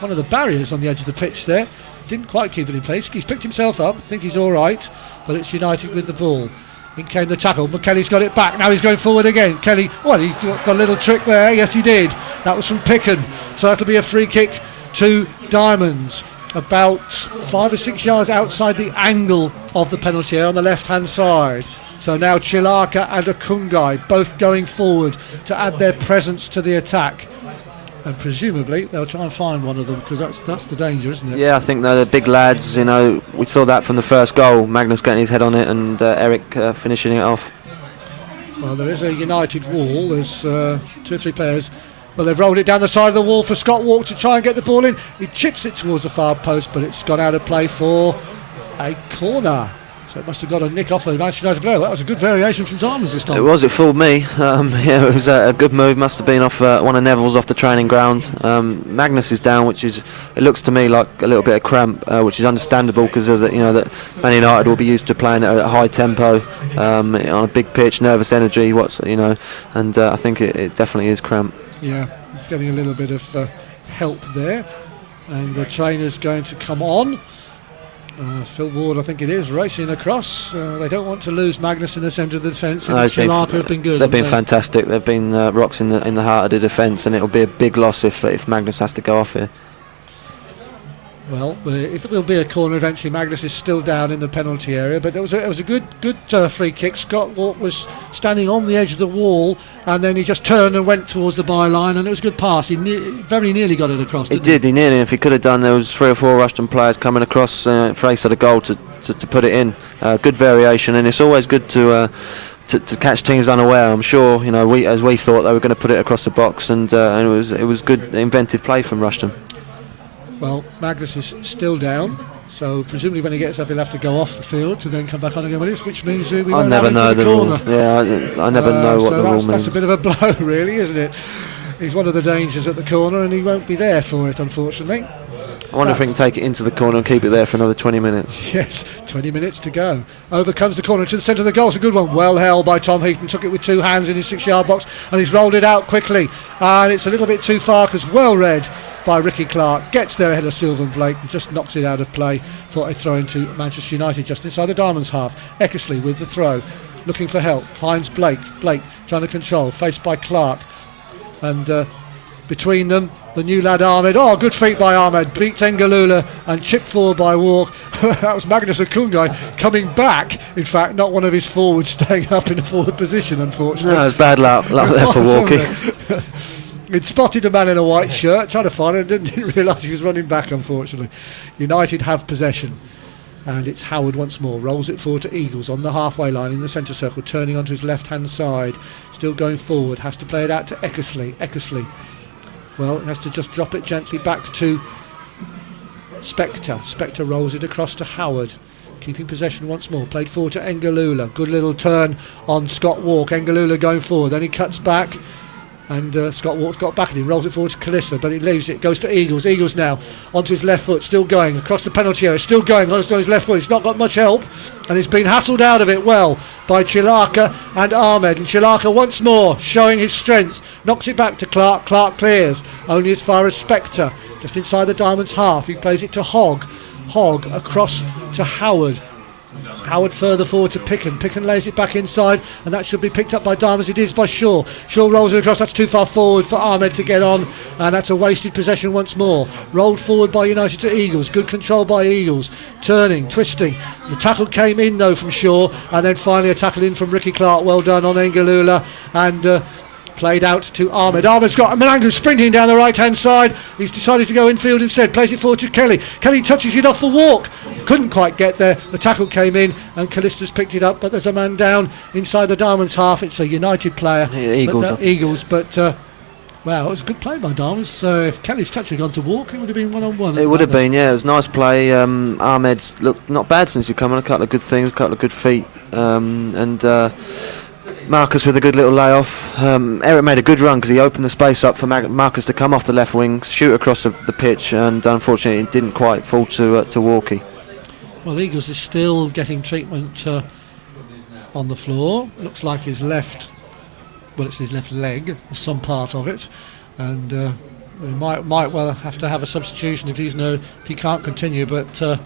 one of the barriers on the edge of the pitch there. Didn't quite keep it in place. He's picked himself up. I think he's all right, but it's United with the ball. In came the tackle, but Kelly's got it back. Now he's going forward again. Kelly, well, he got a little trick there. Yes, he did. That was from Picken. So that'll be a free kick to Diamonds, about 5 or 6 yards outside the angle of the penalty area on the left-hand side. So now Chilarka and Okounghae both going forward to add their presence to the attack. And presumably they'll try and find one of them, because that's the danger, isn't it? Yeah, I think they're the big lads. We saw that from the first goal. Magnus getting his head on it, and Eric finishing it off. Well, there is a United wall. There's 2 or 3 players. Well, they've rolled it down the side of the wall for Scott Wark to try and get the ball in. He chips it towards the far post, but it's gone out of play for a corner. So it must have got a nick off a Manchester United player. That was a good variation from Diamonds this time. It was, it fooled me. Yeah, it was a good move. Must have been off one of Neville's off the training ground. Magnus is down, which is, it looks to me like a little bit of cramp, which is understandable because of that Man United will be used to playing at a high tempo on a big pitch, nervous energy. And I think it definitely is cramp. Yeah, he's getting a little bit of help there, and the trainer's going to come on. Phil Ward, I think it is, racing across. They don't want to lose Magnus in the centre of the defence. Chilarka have been good. They've been fantastic. They've been rocks in the heart of the defence, and it'll be a big loss if Magnus has to go off here. Well, it will be a corner eventually. Magnus is still down in the penalty area, but it was a good free kick. Scott Wark was standing on the edge of the wall, and then he just turned and went towards the byline, and it was a good pass. He very nearly got it across. He nearly. If he could have done, there was 3 or 4 Rushden players coming across face of the goal to put it in. Good variation, and it's always good to catch teams unaware. I'm sure we thought they were going to put it across the box, and it was good inventive play from Rushden. Well, Magnus is still down, so presumably when he gets up he'll have to go off the field to then come back on again, which means we won't never know the rule. Yeah, I never know what the rule means. That's a bit of a blow, really, isn't it? He's one of the dangers at the corner, and he won't be there for it, unfortunately. I wonder if we can take it into the corner and keep it there for another 20 minutes. Yes, 20 minutes to go. Over comes the corner to the centre of the goal. It's a good one. Well held by Tom Heaton. Took it with 2 hands in his 6-yard box and he's rolled it out quickly. And it's a little bit too far because well read by Ricky Clark. Gets there ahead of Sylvan Blake and just knocks it out of play for a throw into Manchester United just inside the Diamonds half. Eckersley with the throw. Looking for help. Finds Blake. Blake trying to control. Faced by Clark. And between them, the new lad Ahmed. Oh, good feet by Ahmed. Beats Ngalula and chipped forward by Wark. That was Magnus Okounghae coming back. In fact, not one of his forwards staying up in a forward position, unfortunately. No, it's bad luck there for Walkie. He'd spotted a man in a white shirt, trying to find him, didn't realise he was running back, unfortunately. United have possession. And it's Howard once more, rolls it forward to Eagles on the halfway line in the centre circle, turning onto his left-hand side. Still going forward, has to play it out to Eckersley. Eckersley. Well, has to just drop it gently back to Spector. Spector rolls it across to Howard. Keeping possession once more. Played forward to Ngalula. Good little turn on Scott Wark. Ngalula going forward. Then he cuts back. And Scott Wark's got back and he rolls it forward to Calliste, but he leaves it. Goes to Eagles. Eagles now onto his left foot. Still going across the penalty area. Still going on his left foot. He's not got much help. And he's been hassled out of it well by Chilarka and Ahmed. And Chilarka once more showing his strength. Knocks it back to Clark. Clark clears. Only as far as Spector. Just inside the Diamonds half. He plays it to Hogg. Hogg across to Howard. Howard further forward to Picken. Picken lays it back inside and that should be picked up by Diamonds. It is by Shaw. Shaw rolls it across. That's too far forward for Ahmed to get on and that's a wasted possession once more. Rolled forward by United to Eagles. Good control by Eagles. Turning, twisting. The tackle came in though from Shaw and then finally a tackle in from Ricky Clark. Well done on Ngalula and played out to Ahmed. Ahmed's got Manangu sprinting down the right hand side. He's decided to go infield instead. Plays it forward to Kelly. Kelly touches it off for Wark. Couldn't quite get there. The tackle came in and Calliste's picked it up, but there's a man down inside the Diamonds half. It's a United player. Eagles. But wow, it was a good play by Diamonds. If Kelly's touch had gone to Wark, it would have been 1-on-1. It would have been, yeah. It was a nice play. Ahmed's looked not bad since he come on. A couple of good things, a couple of good feet. Marcus with a good little layoff. Eric made a good run because he opened the space up for Marcus to come off the left wing, shoot across the pitch, and unfortunately it didn't quite fall to Walkie. Well, Eagles is still getting treatment on the floor. Looks like his left, well, it's his left leg, some part of it, and we might well have to have a substitution if he can't continue, but.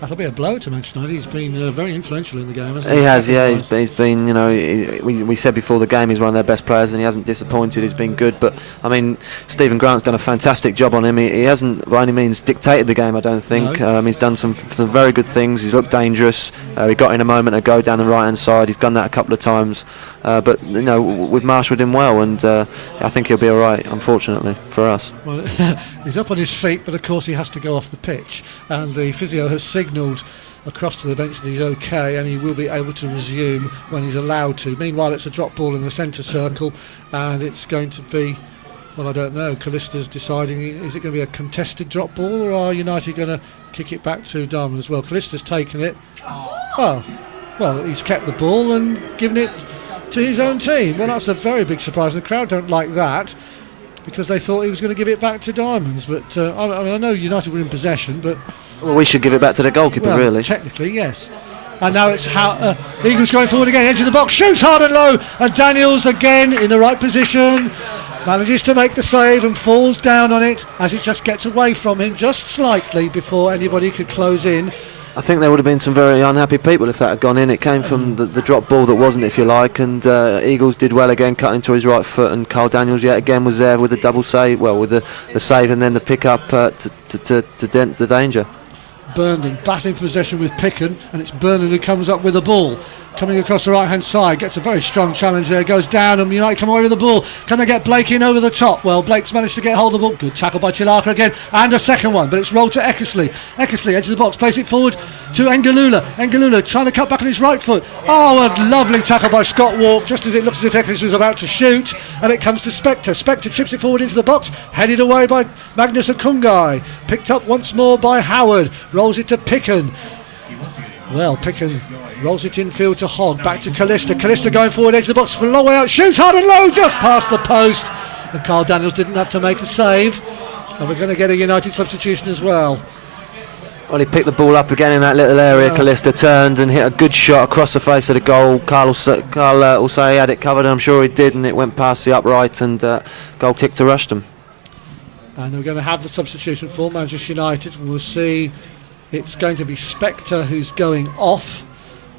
That'll be a blow to Manchester United. He's been very influential in the game, hasn't he? He has, yeah. He's been, you know, we said before the game he's one of their best players and he hasn't disappointed. He's been good. But, I mean, Stephen Grant's done a fantastic job on him. He hasn't, by any means, dictated the game, I don't think. No. He's done some very good things. He's looked dangerous. He got in a moment ago down the right-hand side. He's done that a couple of times. But, you know, we've marshaled him well and I think he'll be all right, unfortunately, for us. Well, he's up on his feet, but, of course, he has to go off the pitch. And the physio has signalled across to the bench that he's okay and he will be able to resume when he's allowed to. Meanwhile, it's a drop ball in the centre circle and it's going to be, well, I don't know, Calliste's deciding, is it going to be a contested drop ball or are United going to kick it back to Diamonds? Well, Calliste's taken it. Well, he's kept the ball and given it to his own team. Well, that's a very big surprise. The crowd don't like that because they thought he was going to give it back to Diamonds, but I know United were in possession, but well, we should give it back to the goalkeeper, really. Technically, yes. And now it's Eagles going forward again, edge of the box, shoots hard and low, and Daniels again in the right position, manages to make the save and falls down on it as it just gets away from him just slightly before anybody could close in. I think there would have been some very unhappy people if that had gone in. It came from the drop ball that wasn't, if you like, and Eagles did well again, cutting to his right foot, and Carl Daniels yet again was there with the double save, well, with the save and then the pick up to dent the danger. Burndam battling for possession with Picken, and it's Burndam who comes up with the ball. Coming across the right hand side, gets a very strong challenge there, goes down and United come away with the ball. Can they get Blake in over the top? Well, Blake's managed to get hold of the ball. Good tackle by Chilarka again, and a second one, but it's rolled to Eckersley. Eckersley, edge of the box, plays it forward to Ngalula. Ngalula trying to cut back on his right foot. Oh, a lovely tackle by Scott Wark, just as it looks as if Eckersley was about to shoot, and it comes to Spector. Spector chips it forward into the box, headed away by Magnus Okounghae. Picked up once more by Howard, rolls it to Picken. Well, Picken rolls it infield to Hogg, back to Calliste. Calliste going forward, edge of the box for a long way out, shoots hard and low, just past the post. And Carl Daniels didn't have to make a save. And we're going to get a United substitution as well. Well, he picked the ball up again in that little area. Calliste turned and hit a good shot across the face of the goal. Carl will say he had it covered, and I'm sure he did, and it went past the upright, and goal kick to Rushden. And we're going to have the substitution for Manchester United. We'll see it's going to be Spector who's going off,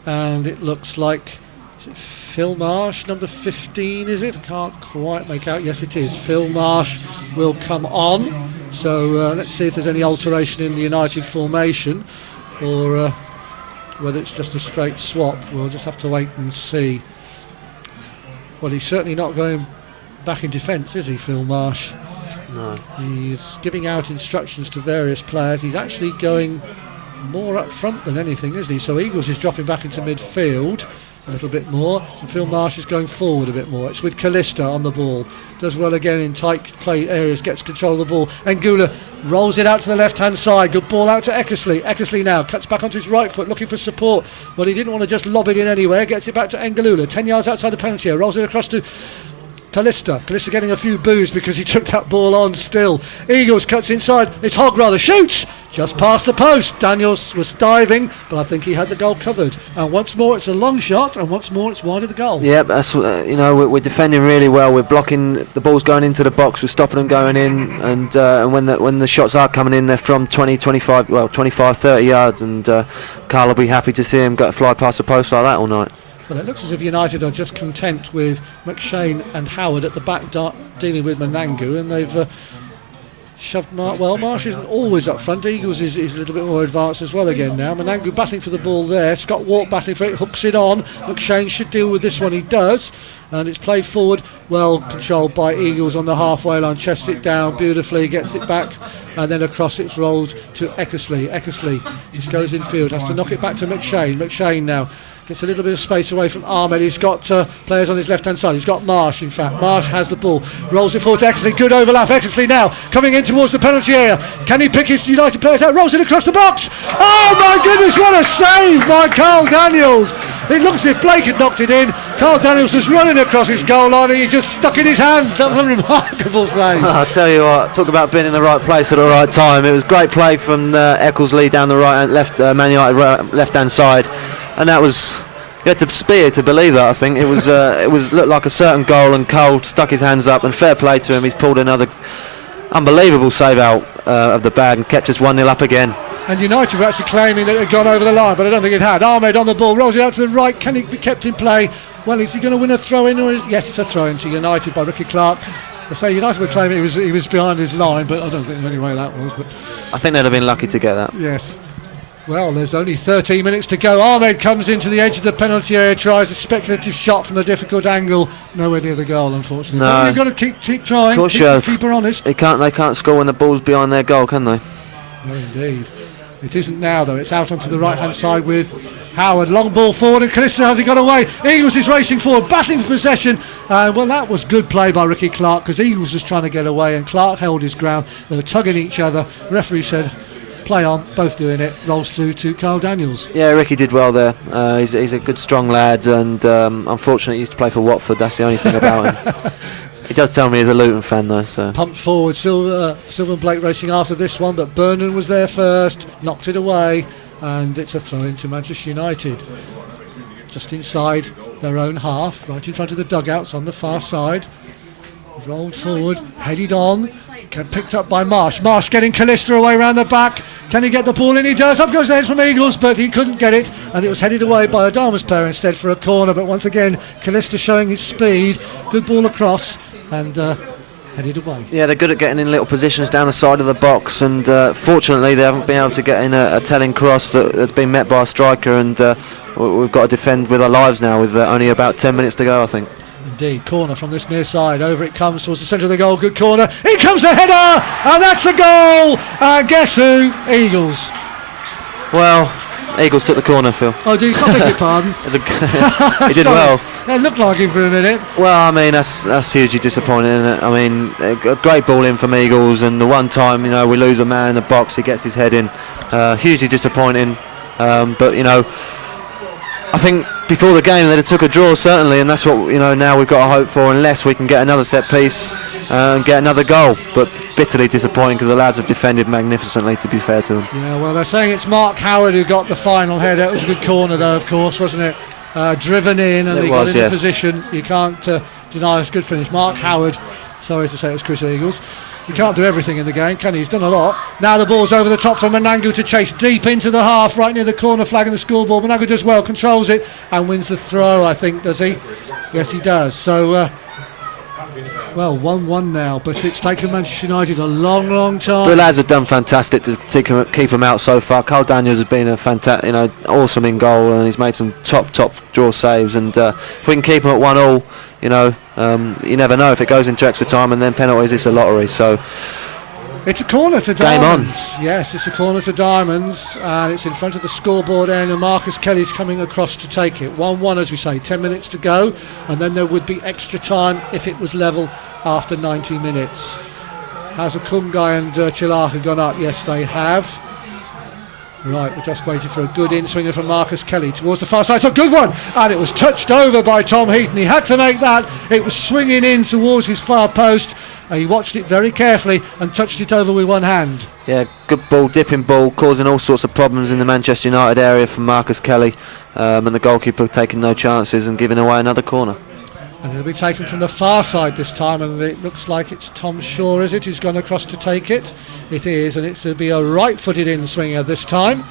and it looks like, is it Phil Marsh, number 15, is it? I can't quite make out. Yes, it is. Phil Marsh will come on. So let's see if there's any alteration in the United formation, or whether it's just a straight swap. We'll just have to wait and see. Well, he's certainly not going back in defence, is he, Phil Marsh? No. He's giving out instructions to various players. He's actually going more up front than anything, isn't he? So Eagles is dropping back into midfield a little bit more, and Phil Marsh is going forward a bit more. It's with Calliste on the ball. Does well again in tight play areas, gets control of the ball. Ngalula rolls it out to the left hand side. Good ball out to Eckersley. Eckersley now cuts back onto his right foot, looking for support. But he didn't want to just lob it in anywhere. Gets it back to Ngalula, 10 yards outside the penalty area. Rolls it across to Calliste getting a few boos because he took that ball on still. Eagles cuts inside. It's Hogg rather. Shoots! Just past the post. Daniels was diving, but I think he had the goal covered. And once more it's a long shot, and once more it's wide of the goal. Yeah, that's we're defending really well. We're blocking the balls going into the box. We're stopping them going in, and when the shots are coming in, they're from 20, 25, 30 yards. And Carl will be happy to see him fly past the post like that all night. Well, it looks as if United are just content with McShane and Howard at the back dealing with Manangu, and they've shoved Marsh isn't always up front. Eagles is a little bit more advanced as well again now. Manangu battling for the ball there. Scott Wark battling for it, hooks it on. McShane should deal with this one, he does. And it's played forward, well controlled by Eagles on the halfway line, chests it down beautifully, gets it back, and then across it's rolled to Eckersley. Eckersley just goes infield, has to knock it back to McShane. McShane now gets a little bit of space away from Ahmed. He's got players on his left hand side. He's got Marsh, in fact. Marsh has the ball, rolls it forward to Eckersley. Good overlap. Eckersley now coming in towards the penalty area. Can he pick his United players out? Rolls it across the box. Oh my goodness, what a save by Carl Daniels. It looks as if Blake had knocked it in. Carl Daniels was running across his goal line and he just stuck in his hands. That was a remarkable save. I'll tell you what, talk about being in the right place at the right time. It was great play from Eckersley down the right and left, Man United left hand side, and that was, you had to spear to believe that. I think it was looked like a certain goal, and Cole stuck his hands up, and fair play to him. He's pulled another unbelievable save out of the bag and kept us 1-0 up again. And United were actually claiming that it had gone over the line, but I don't think it had. Ahmed on the ball, rolls it out to the right. Can he be kept in play? Well, is he going to win a throw-in? Yes, it's a throw-in to United by Ricky Clark. I say United were claiming he was behind his line, but I don't think there's any way that was. But I think they'd have been lucky to get that. Yes. Well, there's only 13 minutes to go. Ahmed comes into the edge of the penalty area, tries a speculative shot from a difficult angle. Nowhere near the goal, unfortunately. No. But you've got to keep trying. Of course you have. Keep her honest. They can't score when the ball's behind their goal, can they? No, indeed. It isn't now, though. It's out onto the right-hand side with Howard. Long ball forward, and Calliste has it got away. Eagles is racing forward, battling for possession. Well, that was good play by Ricky Clark, because Eagles was trying to get away, and Clark held his ground. They were tugging each other. The referee said, play on, both doing it. Rolls through to Carl Daniels. Yeah, Ricky did well there. He's a good, strong lad, and unfortunately, he used to play for Watford. That's the only thing about him. He does tell me he's a Luton fan, though. So pumped forward, Silver and Blake racing after this one, but Burndam was there first, knocked it away, and it's a throw into Manchester United. Just inside their own half, right in front of the dugouts on the far side. Rolled forward, headed on, picked up by Marsh. Marsh getting Calliste away around the back. Can he get the ball in? He does. Up goes the head from Eagles, but he couldn't get it, and it was headed away by a Diamonds player instead for a corner. But once again, Calliste showing his speed. Good ball across, and headed away. Yeah, they're good at getting in little positions down the side of the box, and fortunately they haven't been able to get in a telling cross that's been met by a striker, and we've got to defend with our lives now with only about 10 minutes to go, I think. Indeed, corner from this near side, over it comes towards the centre of the goal, good corner, in comes the header, and that's the goal, and guess who? Eagles. Well, Eagles took the corner, Phil. Oh, do you? I beg your pardon. He did well. It looked like him for a minute. Well, I mean, that's hugely disappointing, isn't it? I mean, a great ball in from Eagles, and the one time, we lose a man in the box, he gets his head in. Hugely disappointing, but, I think before the game they'd have took a draw certainly, and that's what now we've got to hope for, unless we can get another set piece and get another goal. But bitterly disappointing because the lads have defended magnificently, to be fair to them. Yeah, well, they're saying it's Mark Howard who got the final header. It was a good corner though, of course, wasn't it? Driven in, and he got in the position. You can't deny it's a good finish. Mark Howard, sorry to say it was Chris Eagles. He can't do everything in the game, can he? He's done a lot. Now the ball's over the top for Manangu to chase deep into the half, right near the corner flag and the scoreboard. Manangu does well, controls it and wins the throw, I think, does he? Yes, he does. So, well, 1-1 now, but it's taken Manchester United a long time. The lads have done fantastic to keep them out so far. Carl Daniels has been a fantastic, awesome in goal, and he's made some top draw saves. And if we can keep them at 1-1, you never know if it goes into extra time and then penalties. It's a lottery. So it's a corner to Diamonds. Game on. Yes, it's a corner to Diamonds, and it's in front of the scoreboard area, and Marcus Kelly's coming across to take it. 1-1, as we say, 10 minutes to go, and then there would be extra time if it was level after 90 minutes. Has Okounghae and Chilarka gone up? Yes, they have. Right, we're just waiting for a good in-swinger from Marcus Kelly towards the far side. It's a good one, and it was touched over by Tom Heaton. He had to make that. It was swinging in towards his far post. He watched it very carefully and touched it over with one hand. Yeah, good ball, dipping ball, causing all sorts of problems in the Manchester United area from Marcus Kelly, and the goalkeeper taking no chances and giving away another corner. And it'll be taken from the far side this time, and it looks like it's Tom Shaw, is it, who's gone across to take it? It is, and it's to be a right-footed in-swinger this time.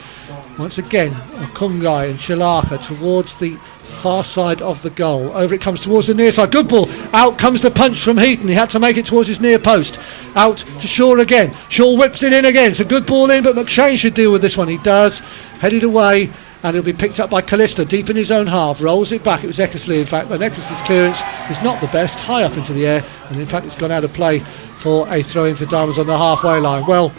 Once again, Okounghae and Chilarka towards the far side of the goal. Over it comes towards the near side. Good ball. Out comes the punch from Heaton. He had to make it towards his near post. Out to Shaw again. Shaw whips it in again. It's a good ball in, but McShane should deal with this one. He does. Headed away, and it'll be picked up by Calliste deep in his own half. Rolls it back. It was Eckersley, in fact, but Eckersley's clearance is not the best. High up into the air, and in fact it's gone out of play for a throw into Diamonds on the halfway line. Well,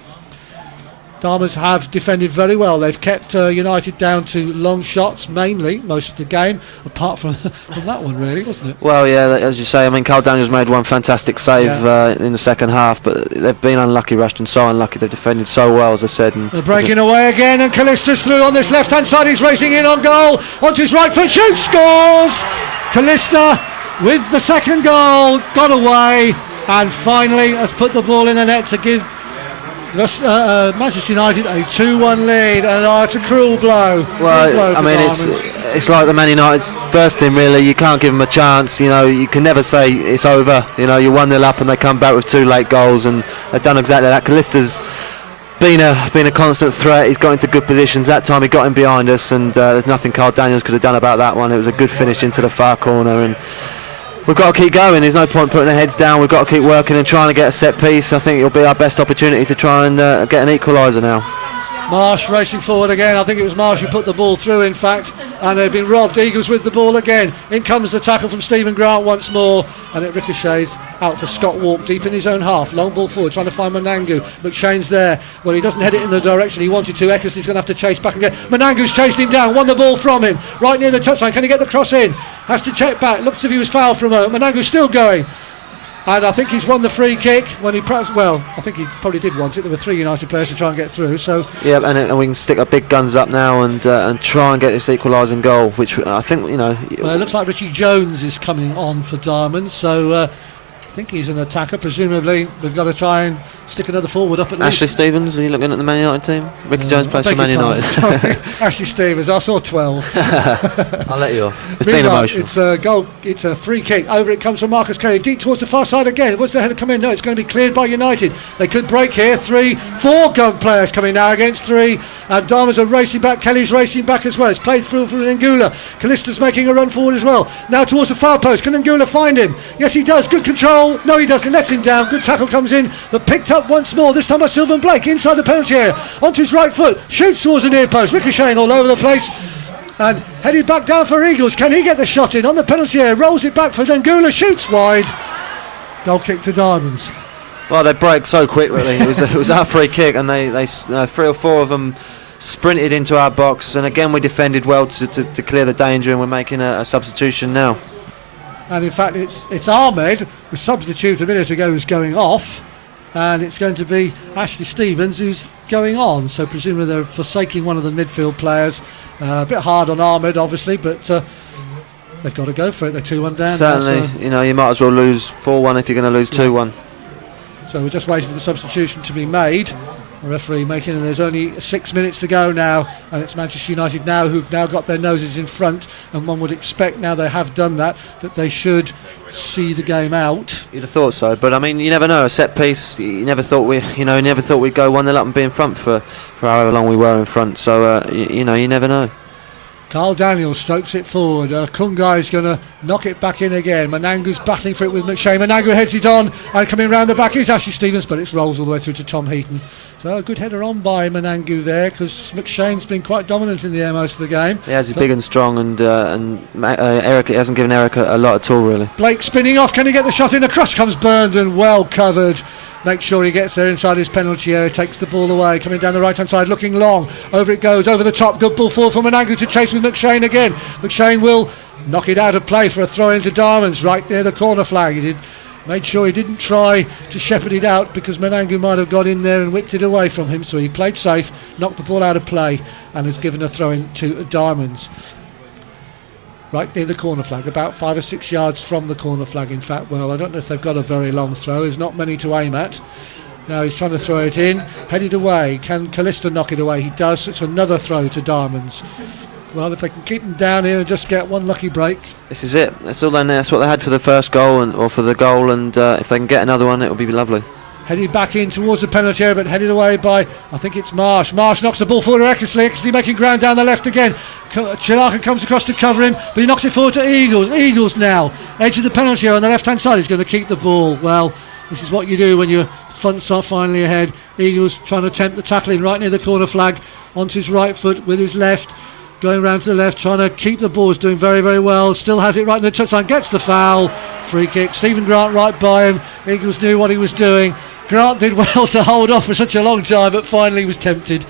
Diamonds have defended very well. They've kept United down to long shots mainly most of the game, apart from that one, really, wasn't it? Well, yeah, as you say, I mean, Carl Daniels made one fantastic save in the second half, but they've been unlucky, Rushden, so unlucky. They've defended so well, as I said. And they're breaking away again, and Calliste's through on this left-hand side. He's racing in on goal, onto his right foot, shoots, scores! Calliste with the second goal, got away, and finally has put the ball in the net to give Manchester United a 2-1 lead, and it's a cruel blow. Well, I mean, it's like the Man United first team, really. You can't give them a chance. You can never say it's over. You're 1-0 up and they come back with 2 late goals, and they've done exactly that. Calliste's been a constant threat. He's got into good positions. That time he got him behind us, and there's nothing Carl Daniels could have done about that one. It was a good finish into the far corner, and we've got to keep going. There's no point putting our heads down. We've got to keep working and trying to get a set piece. I think it'll be our best opportunity to try and get an equaliser now. Marsh racing forward again. I think it was Marsh who put the ball through, in fact, and they've been robbed. Eagles with the ball again. In comes the tackle from Stephen Grant once more, and it ricochets out for Scott Wark deep in his own half. Long ball forward, trying to find Manangu. McShane's there. Well, he doesn't head it in the direction he wanted to. Eckersley's going to have to chase back again. Manangu's chased him down, won the ball from him, right near the touchline. Can he get the cross in? Has to check back. Looks as if he was fouled for a moment. Manangu's still going. And I think he's won the free kick when he I think he probably did want it. There were 3 United players to try and get through. So yeah, and we can stick our big guns up now and try and get this equalising goal, which I think Well, it looks like Richie Jones is coming on for Diamonds, so I think he's an attacker. Presumably we've got to try and stick another forward up at least. Ashley Stevens, are you looking at the Man United team? Ricky Jones plays for Man United. Ashley Stevens, I saw 12. I'll let you off. It's been emotional. It's a goal. It's a free kick. Over it comes from Marcus Kelly, deep towards the far side again. What's the header come in? No, it's going to be cleared by United. They could break here. 4 gun players coming now against 3, and Diamonds are racing back. Kelly's racing back as well. It's played through for Ngalula. Calliste's making a run forward as well. Now towards the far post. Can Ngalula find him? Yes, he does. Good control. No, he doesn't. Lets him down. Good tackle comes in, but picked up once more. This time by Sylvan Blake inside the penalty area. Onto his right foot. Shoots towards the near post. Ricocheting all over the place. And headed back down for Eagles. Can he get the shot in on the penalty area? Rolls it back for Ngalula. Shoots wide. Goal kick to Diamonds. Well, they break so quick, really. It was our free kick, and they 3 or 4 of them sprinted into our box, and again we defended well to clear the danger, and we're making a substitution now. And in fact it's Ahmed, the substitute a minute ago, who's going off, and it's going to be Ashley Stevens who's going on, so presumably they're forsaking one of the midfield players A bit hard on Ahmed, obviously, but they've got to go for it. They're 2-1 down. Certainly, now, so you know, you might as well lose 4-1 if you're going to lose 2-1. So we're just waiting for the substitution to be made. The referee making, and there's only 6 minutes to go now, and it's Manchester United now who've now got their noses in front, and one would expect, now they have done that they should see the game out. You'd have thought so, but I mean, you never know. A set piece, you never thought we'd go 1-0 up and be in front for however long we were in front. So you never know. Carl Daniels strokes it forward. Okounghae is going to knock it back in again. Manangu's battling for it with McShane. Manangu heads it on, and coming round the back is Ashley Stevens, but it rolls all the way through to Tom Heaton. So a good header on by Manangu there, because McShane's been quite dominant in the air most of the game. Yeah, he's big and strong, and Eric, it hasn't given Eric a lot at all, really. Blake spinning off. Can he get the shot in? Across comes Burndam, well covered. Make sure he gets there inside his penalty area, takes the ball away, coming down the right hand side, looking long, over it goes, over the top, good ball forward for Manangu to chase with McShane again. McShane will knock it out of play for a throw into Diamonds, right near the corner flag. Made sure he didn't try to shepherd it out, because Manangu might have got in there and whipped it away from him, so he played safe, knocked the ball out of play, and has given a throw in to Diamonds. Right near the corner flag, about 5 or 6 yards from the corner flag, in fact. Well, I don't know if they've got a very long throw. There's not many to aim at. Now he's trying to throw it in, headed away. Can Calliste knock it away? He does. It's another throw to Diamonds. Well, if they can keep them down here and just get one lucky break. This is it. That's all they need. That's what they had for the first goal, or for the goal, and if they can get another one, it will be lovely. Headed back in towards the penalty area, but headed away by, I think it's Marsh. Marsh knocks the ball forward to Eckersley. Eckersley making ground down the left again. Chilarka comes across to cover him, but he knocks it forward to Eagles. Eagles now, edge of the penalty area on the left hand side. He's going to keep the ball. Well, this is what you do when your fronts are finally ahead. Eagles trying to attempt the tackling right near the corner flag, onto his right foot with his left. Going round to the left, trying to keep the ball. Is doing very, very well. Still has it right in the touchline. Gets the foul. Free kick. Stephen Grant right by him. Eagles knew what he was doing. Grant did well to hold off for such a long time, but finally was tempted.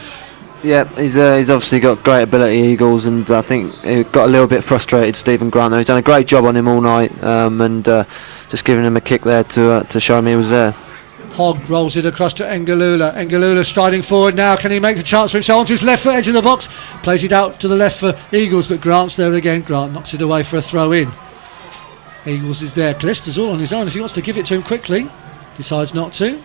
Yeah, he's obviously got great ability, Eagles, and I think he got a little bit frustrated, Stephen Grant, though. He's done a great job on him all night, and just giving him a kick there to show him he was there. Hogg rolls it across to Ngalula. Ngalula striding forward now. Can he make the chance for himself onto his left foot, edge of the box? Plays it out to the left for Eagles, but Grant's there again. Grant knocks it away for a throw in. Eagles is there. Calliste's all on his own. If he wants to give it to him quickly, decides not to.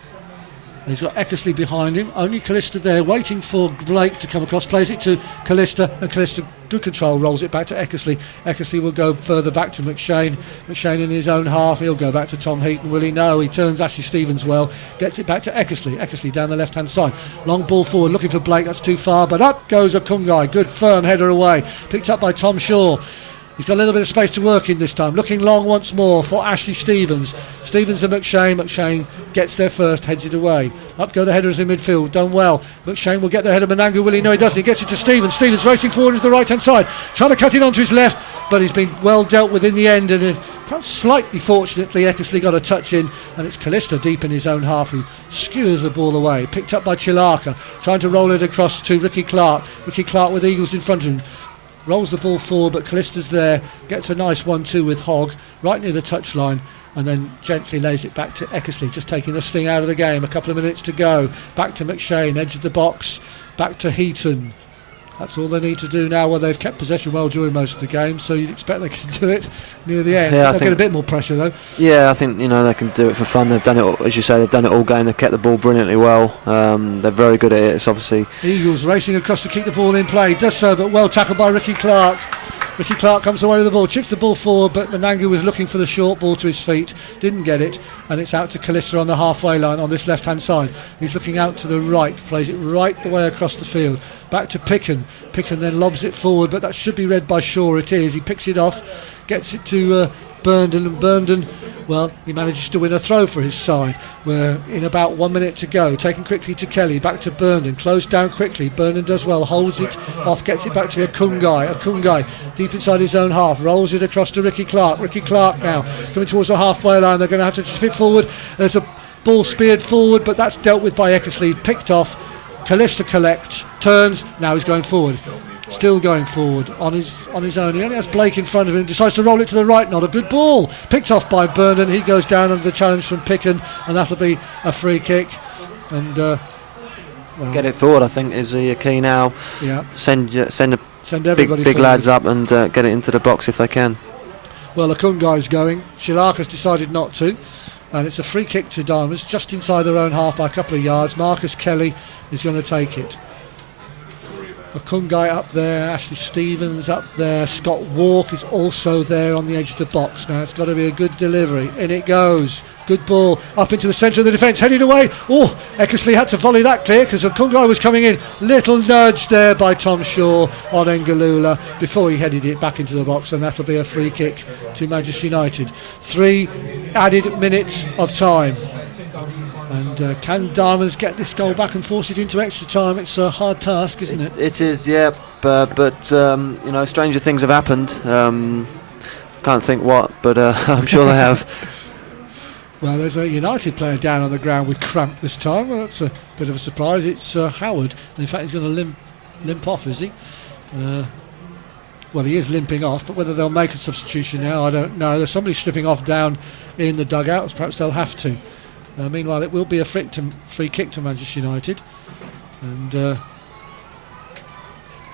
He's got Eckersley behind him. Only Calliste there, waiting for Blake to come across. Plays it to Calliste, and Calliste, good control, rolls it back to Eckersley. Eckersley will go further back to McShane. McShane in his own half. He'll go back to Tom Heaton. Will he? No. He turns Ashley Stevens well. Gets it back to Eckersley. Eckersley down the left-hand side. Long ball forward, looking for Blake. That's too far, but up goes Okounghae. Good firm header away. Picked up by Tom Shaw. He's got a little bit of space to work in this time. Looking long once more for Ashley Stevens. Stevens and McShane. McShane gets there first, heads it away. Up go the headers in midfield, done well. McShane will get the header. Manangu, will he? No, he doesn't. He gets it to Stevens. Stevens racing forward to the right-hand side. Trying to cut it onto his left, but he's been well dealt with in the end. And perhaps slightly fortunately, Eckersley got a touch in, and it's Calliste deep in his own half who skewers the ball away. Picked up by Chilarka. Trying to roll it across to Ricky Clark. Ricky Clark with Eagles in front of him. Rolls the ball forward, but Calliste's there, gets a nice 1-2 with Hogg, right near the touchline, and then gently lays it back to Eckersley, just taking the sting out of the game. A couple of minutes to go. Back to McShane, edge of the box, back to Heaton. That's all they need to do now. Well, they've kept possession well during most of the game, so you'd expect they can do it near the end. Yeah, they'll get a bit more pressure though. Yeah, I think they can do it for fun. They've done it, as you say, they've done it all game. They've kept the ball brilliantly well. They're very good at it. It's obviously Eagles racing across to keep the ball in play. Does so, but well tackled by Ricky Clark. Ricky Clark comes away with the ball, chips the ball forward, but Manangu was looking for the short ball to his feet, didn't get it, and it's out to Calliste on the halfway line on this left hand side. He's looking out to the right, plays it right the way across the field. Back to Picken. Picken then lobs it forward, but that should be read by Shaw. It is. He picks it off, gets it to Burndam, and Burndam, well, he manages to win a throw for his side. We're in about 1 minute to go. Taken quickly to Kelly, back to Burndam, closed down quickly. Burndam does well, holds it off, gets it back to Okounghae. Okounghae deep inside his own half, rolls it across to Ricky Clark. Ricky Clark now coming towards the halfway line. They're going to have to spit forward. There's a ball speared forward, but that's dealt with by Eckersley, picked off. Calliste collects, turns, now he's going forward. Still going forward on his own. He only has Blake in front of him. Decides to roll it to the right. Not a good ball. Picked off by Burndam. He goes down under the challenge from Picken, and that'll be a free kick. And Well, get it forward, I think, is the key now. Yeah. Send everybody big lads up and get it into the box if they can. Well, Okounghae's going. Chilarka's decided not to. And it's a free kick to Diamonds, just inside their own half by a couple of yards. Marcus Kelly is going to take it. Okounghae up there, Ashley Stevens up there, Scott Wark is also there on the edge of the box. Now it's got to be a good delivery. In it goes. Good ball up into the centre of the defence, headed away. Oh, Eckersley had to volley that clear because Okounghae was coming in. Little nudge there by Tom Shaw on Ngalula before he headed it back into the box, and that'll be a free kick to Manchester United. 3 added minutes of time. And can Diamonds get this goal back and force it into extra time? It's a hard task, isn't it? It is, yeah. But stranger things have happened. Can't think what, but I'm sure they have. Well, there's a United player down on the ground with cramp this time. Well, that's a bit of a surprise. It's Howard. And in fact, he's going to limp off, is he? Well, he is limping off, but whether they'll make a substitution now, I don't know. There's somebody stripping off down in the dugouts. Perhaps they'll have to. Meanwhile, it will be a free kick to Manchester United. And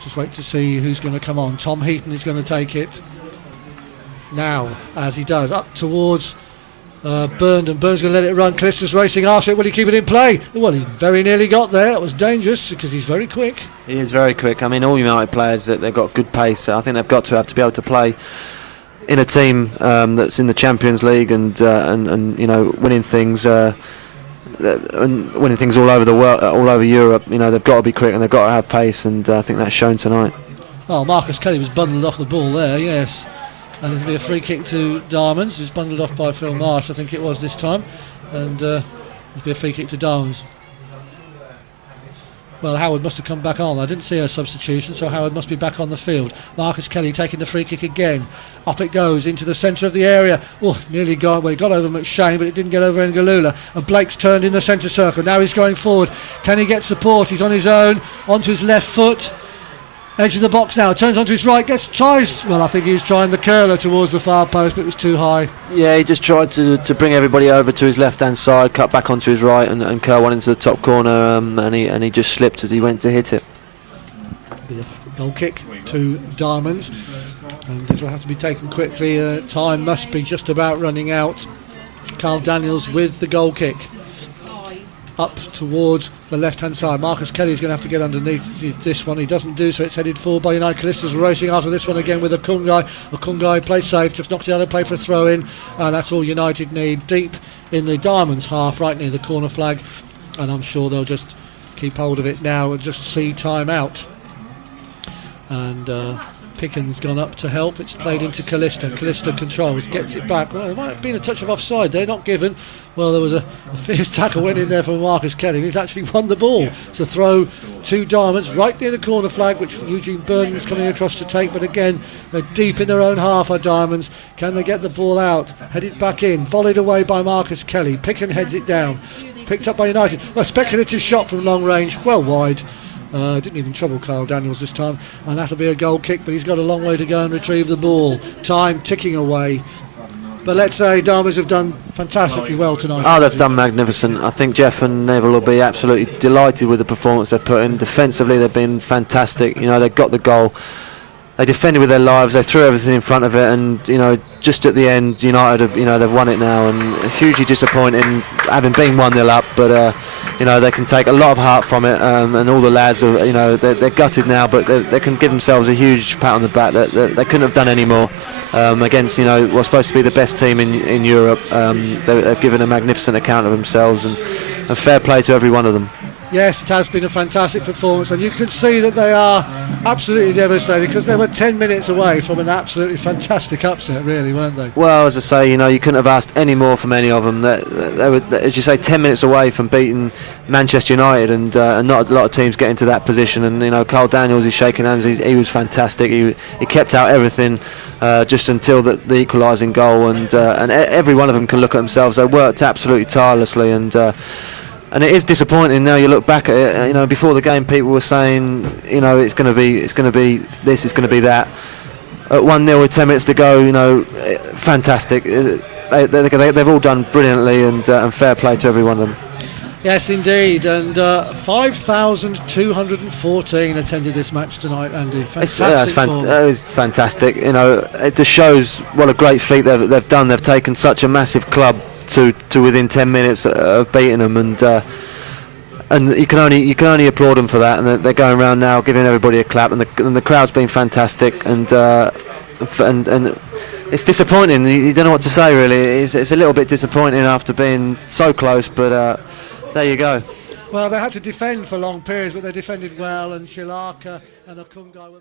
just wait to see who's going to come on. Tom Heaton is going to take it now, as he does, up towards Burndam. Burndam's going to let it run. Calliste's racing after it. Will he keep it in play? Well, he very nearly got there. That was dangerous because he's very quick. He is very quick. I mean, all United players, they've got good pace. I think they've got to be able to play in a team that's in the Champions League and winning things. And winning things all over the world, all over Europe. They've got to be quick and they've got to have pace, and I think that's shown tonight. Oh, Marcus Kelly was bundled off the ball there, yes. And it'll be a free kick to Diamonds. He's bundled off by Phil Marsh, I think it was this time. And it'll be a free kick to Diamonds. Well, Howard must have come back on. I didn't see a substitution, so Howard must be back on the field. Marcus Kelly taking the free kick again. Up it goes into the centre of the area. Oh, nearly got. Well, it got over McShane, but it didn't get over Ngalula. And Blake's turned in the centre circle. Now he's going forward. Can he get support? He's on his own, onto his left foot. Edge of the box now, turns onto his right, tries. Well, I think he was trying the curler towards the far post, but it was too high. Yeah, he just tried to bring everybody over to his left-hand side, cut back onto his right, and curl one into the top corner, and he just slipped as he went to hit it. Goal kick to Diamonds, and it'll have to be taken quickly. Time must be just about running out. Carl Daniels with the goal kick. Up towards the left-hand side. Marcus Kelly is going to have to get underneath this one. He doesn't do so. It's headed forward by United. Calliste is racing after this one again with Okounghae. Okounghae plays safe, just knocks it out of play for a throw-in. And that's all United need. Deep in the Diamonds half, right near the corner flag. And I'm sure they'll just keep hold of it now and just see time out. And Picken's gone up to help. It's played into Calliste. Calliste controls, gets it back. Well, there might have been a touch of offside there, not given. Well, there was a fierce tackle went in there from Marcus Kelly. He's actually won the ball. It's a throw to Diamonds right near the corner flag, which Eugene Burndam's coming across to take. But again, they're deep in their own half, are Diamonds. Can they get the ball out? Head it back in. Volleyed away by Marcus Kelly. Picken heads it down. Picked up by United. A speculative shot from long range. Well wide. Didn't even trouble Carl Daniels this time, and that'll be a goal kick, but he's got a long way to go and retrieve the ball. Time ticking away, but let's say Diamonds have done fantastically well tonight. Oh, they've done magnificent. I think Jeff and Neville will be absolutely delighted with the performance they've put in. Defensively, they've been fantastic. They got the goal. They defended with their lives. They threw everything in front of it, and just at the end, United have they've won it now, and hugely disappointing having been 1-0 up. But they can take a lot of heart from it, and all the lads are they're gutted now, but they can give themselves a huge pat on the back that they couldn't have done any more against what's supposed to be the best team in Europe. They've given a magnificent account of themselves, and fair play to every one of them. Yes, it has been a fantastic performance, and you can see that they are absolutely devastated because they were 10 minutes away from an absolutely fantastic upset, really, weren't they? Well, as I say, you couldn't have asked any more from any of them. They were, as you say, 10 minutes away from beating Manchester United, and not a lot of teams get into that position. And Carl Daniels is shaking hands. He was fantastic. He kept out everything just until the equalising goal, and every one of them can look at themselves. They worked absolutely tirelessly, and it is disappointing now. You look back at it. Before the game, people were saying, it's going to be this, it's going to be that. At 1-0 with 10 minutes to go, fantastic. They've all done brilliantly, and fair play to every one of them. Yes, indeed, and 5,214 attended this match tonight, Andy. Fantastic. It was fantastic. You know, it just shows what a great feat they've done. They've taken such a massive club to within 10 minutes of beating them, and you can only applaud them for that. And they're going around now giving everybody a clap, and the crowd's been fantastic, and it's disappointing. You don't know what to say, really. It's a little bit disappointing after being so close, but there you go. Well, they had to defend for long periods, but they defended well, and Chilarka and Okounghae were